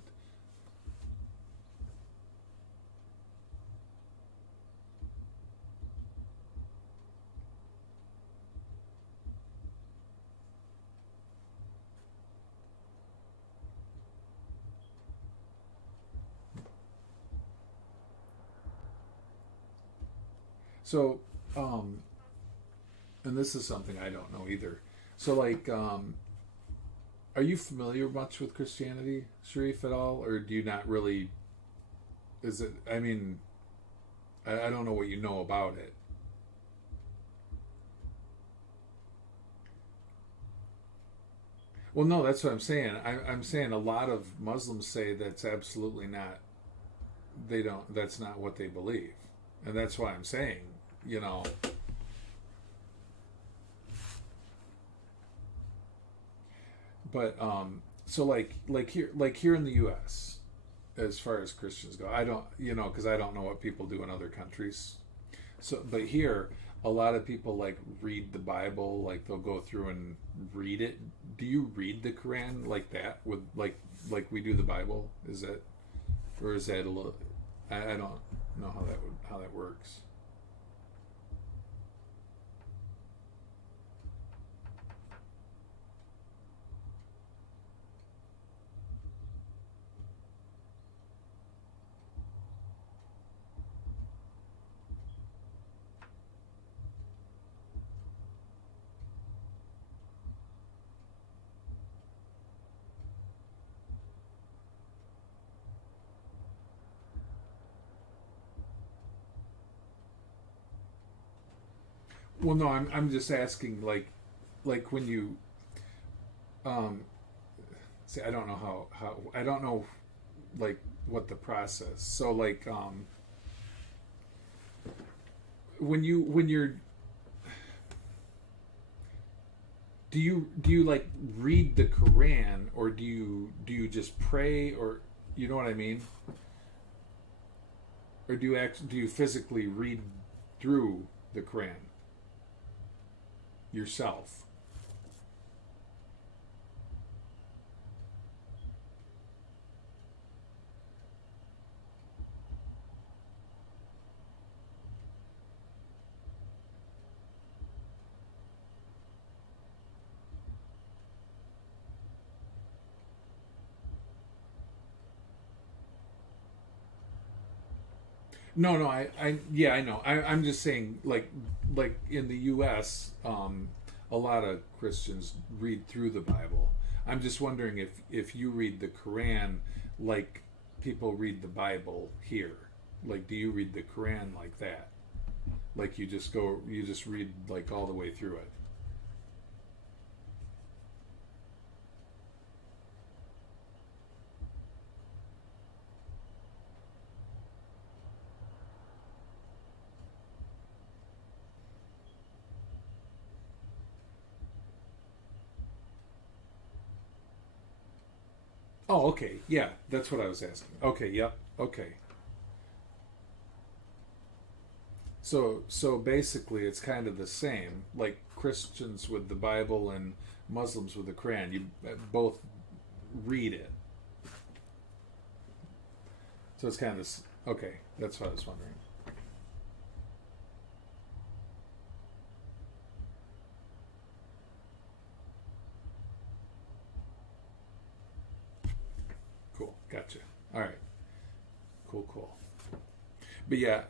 So, and this is something I don't know either. So, like, are you familiar much with Christianity, Sharif, at all? Or do you not really, is it, I mean, I don't know what you know about it. Well, no, that's what I'm saying. I'm saying a lot of Muslims say that's absolutely not, that's not what they believe. And that's why I'm saying, you know, but so like here in the US, as far as Christians go, I don't, because I don't know what people do in other countries. So but here a lot of people like read the Bible, like they'll go through and read it. Do you read the Quran like that with like we do the Bible? Is that, or is that a little, I don't know how that works. Well, no, I'm just asking, like when you, see, I don't know how I don't know, like what the process. So like, when you're, do you like read the Quran, or do you just pray, or you know what I mean? Or do you physically read through the Quran yourself? No, yeah, I know. I'm just saying, like in the U.S., a lot of Christians read through the Bible. I'm just wondering if you read the Quran like people read the Bible here. Like, do you read the Quran like that? Like you just read like all the way through it. Oh, okay. Yeah, that's what I was asking. Okay, yep. Okay. So basically it's kind of the same, like Christians with the Bible and Muslims with the Quran. You both read it. So it's kind of okay, that's what I was wondering. Cool. Gotcha. All right. Cool. But yeah,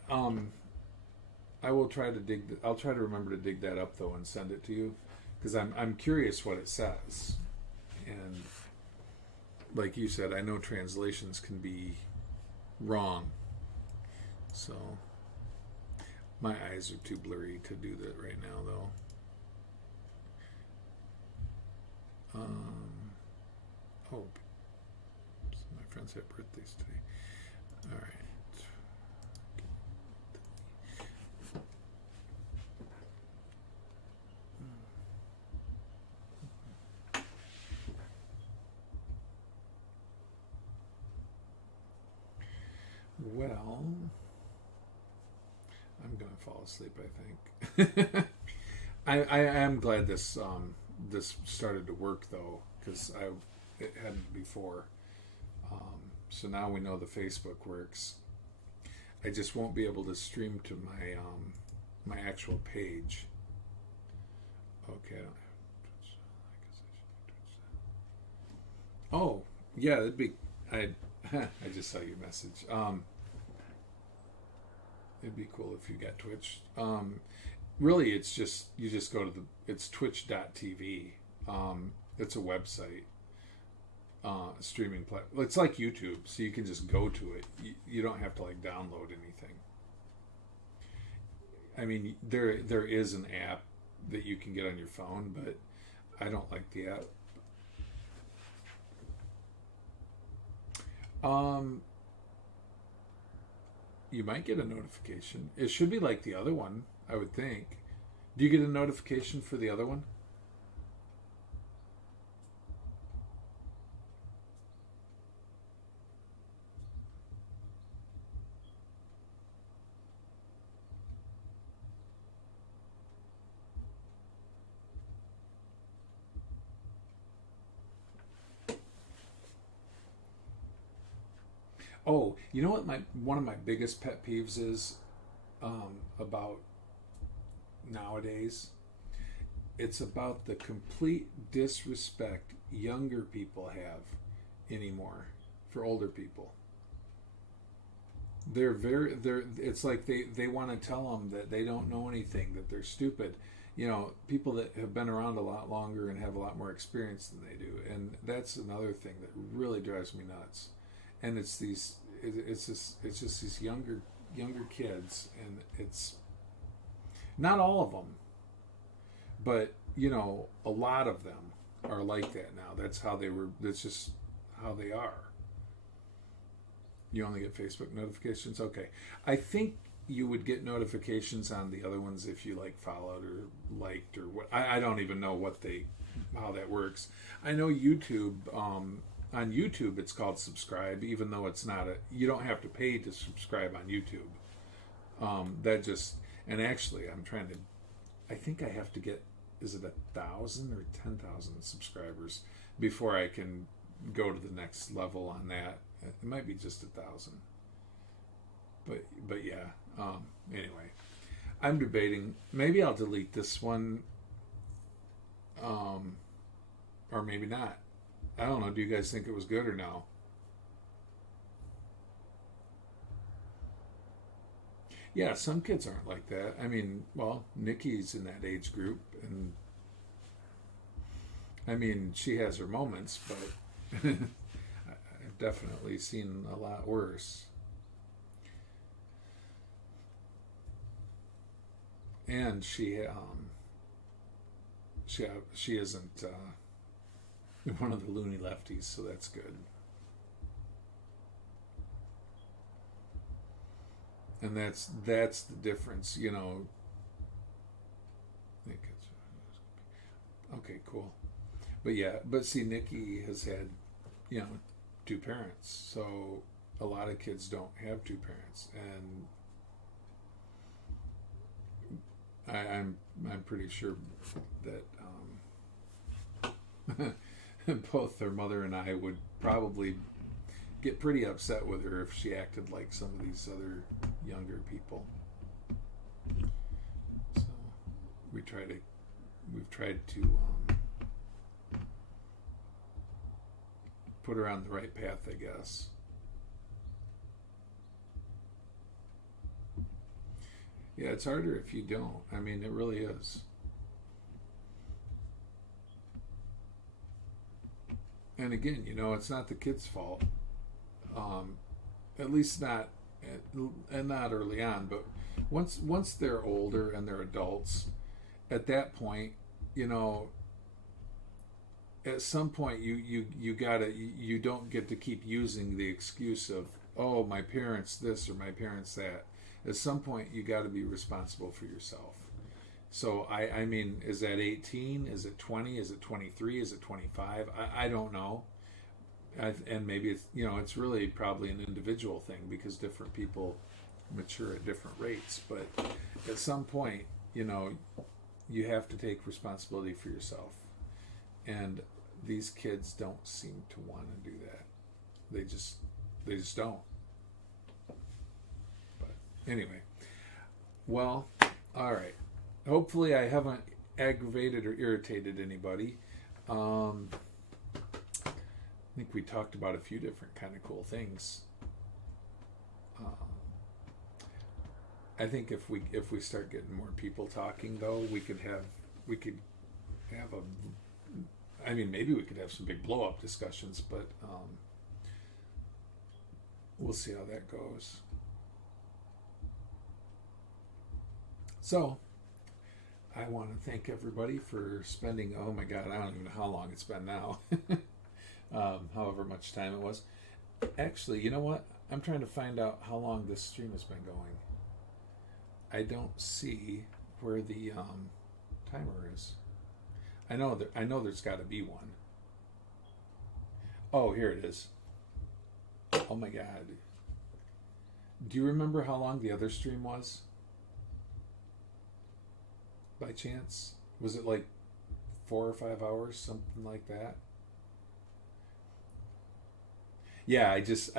I will try to I'll try to remember to dig that up though and send it to you, because I'm curious what it says, and like you said, I know translations can be wrong, so my eyes are too blurry to do that right now though. Oh, my friends have birthdays today. All right. Well, I'm gonna fall asleep, I think. I am glad this started to work though, because it hadn't before. So now we know the Facebook works. I just won't be able to stream to my actual page. Okay. Oh yeah, that'd be I just saw your message. It'd be cool if you got Twitch. Really, it's just you just go to it's twitch.tv. It's a website, streaming platform. It's like YouTube, so you can just go to it. You don't have to like download anything. I mean, there is an app that you can get on your phone, but I don't like the app. You might get a notification. It should be like the other one, I would think. Do you get a notification for the other one? Oh, you know what one of my biggest pet peeves is about nowadays? It's about the complete disrespect younger people have anymore for older people. It's like they want to tell them that they don't know anything, that they're stupid. You know, people that have been around a lot longer and have a lot more experience than they do. And that's another thing that really drives me nuts. And it's just these younger kids, and it's not all of them, but you know, a lot of them are like that now. That's just how they are. You only get Facebook notifications? Okay. I think you would get notifications on the other ones if you like followed or liked or what. I don't even know how that works. I know YouTube, on YouTube it's called subscribe, even though it's not you don't have to pay to subscribe on YouTube. And actually I think I have to get, is it 1,000 or 10,000 subscribers before I can go to the next level on that. It might be just 1,000. But yeah. Anyway, I'm debating. Maybe I'll delete this one. Or maybe not. I don't know. Do you guys think it was good or no? Yeah, some kids aren't like that. I mean, well, Nikki's in that age group, and I mean, she has her moments, but I've definitely seen a lot worse. And she isn't one of the loony lefties, so that's good. And that's the difference, you know. Okay, cool. But yeah, see, Nikki has had, you know, two parents, so a lot of kids don't have two parents, and I'm pretty sure that both their mother and I would probably get pretty upset with her if she acted like some of these other younger people. So we've tried to put her on the right path, I guess. Yeah, it's harder if you don't. I mean, it really is. And again, it's not the kid's fault. At least not, and not early on. But once they're older and they're adults, at that point, at some point you don't get to keep using the excuse of, oh, my parents this or my parents that. At some point you got to be responsible for yourself. So I mean, is that 18? Is it 20? Is it 23? Is it 25? I don't know. And maybe it's really probably an individual thing because different people mature at different rates. But at some point, you have to take responsibility for yourself. And these kids don't seem to want to do that. They just don't. But anyway, well, all right. Hopefully I haven't aggravated or irritated anybody. I think we talked about a few different kind of cool things. I think if we start getting more people talking, though, we could have maybe we could have some big blow up discussions, but we'll see how that goes. So I want to thank everybody for spending, oh my God, I don't even know how long it's been now. However much time it was. Actually, you know what? I'm trying to find out how long this stream has been going. I don't see where the timer is. I know there's got to be one. Oh, here it is. Oh my God. Do you remember how long the other stream was? By chance? Was it like 4 or 5 hours, something like that? Yeah, I just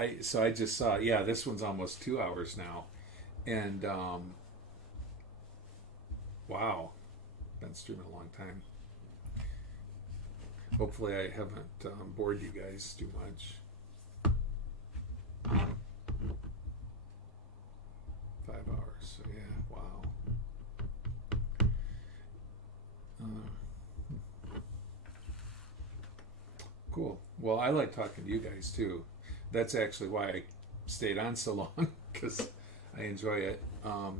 saw, yeah, this one's almost 2 hours now. And wow, been streaming a long time. Hopefully I haven't bored you guys too much. 5 hours, so yeah, wow. Cool. Well, I like talking to you guys too. That's actually why I stayed on so long, because I enjoy it. But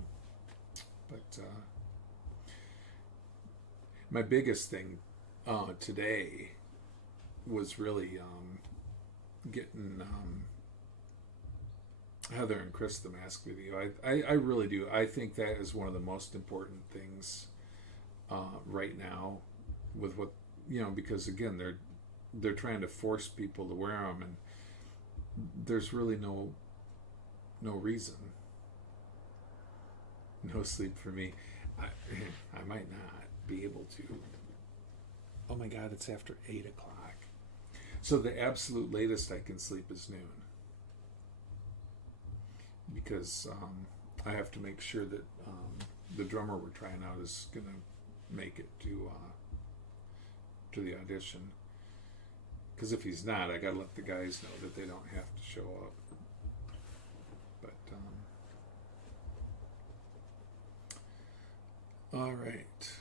my biggest thing today was really getting Heather and Chris the mask video. I really do. I think that is one of the most important things right now with what, because again, they're trying to force people to wear them, and there's really no reason. No sleep for me. I might not be able to. Oh my God, it's after 8 o'clock. So the absolute latest I can sleep is noon. Because I have to make sure that the drummer we're trying out is going to make it to the audition. Because if he's not, I got to let the guys know that they don't have to show up. But, all right.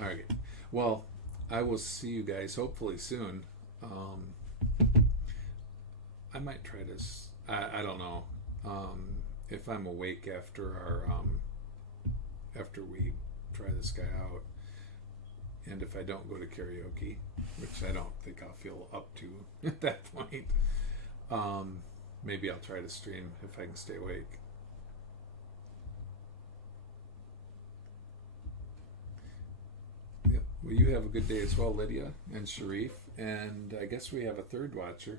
All right. Well, I will see you guys hopefully soon. I might try this. I don't know if I'm awake after after we try this guy out, and if I don't go to karaoke, which I don't think I'll feel up to at that point. Maybe I'll try to stream if I can stay awake. Yep, Well, you have a good day as well, Lydia and Sharif. And I guess we have a third watcher.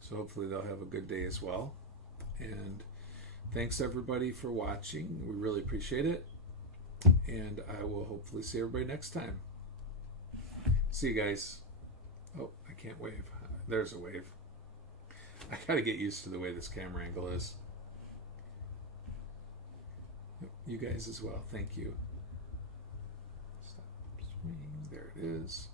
So hopefully they'll have a good day as well. And thanks everybody for watching. We really appreciate it. And I will hopefully see everybody next time. See you guys. Oh, I can't wave. There's a wave. I gotta get used to the way this camera angle is. You guys as well. Thank you. Stop streaming. There it is.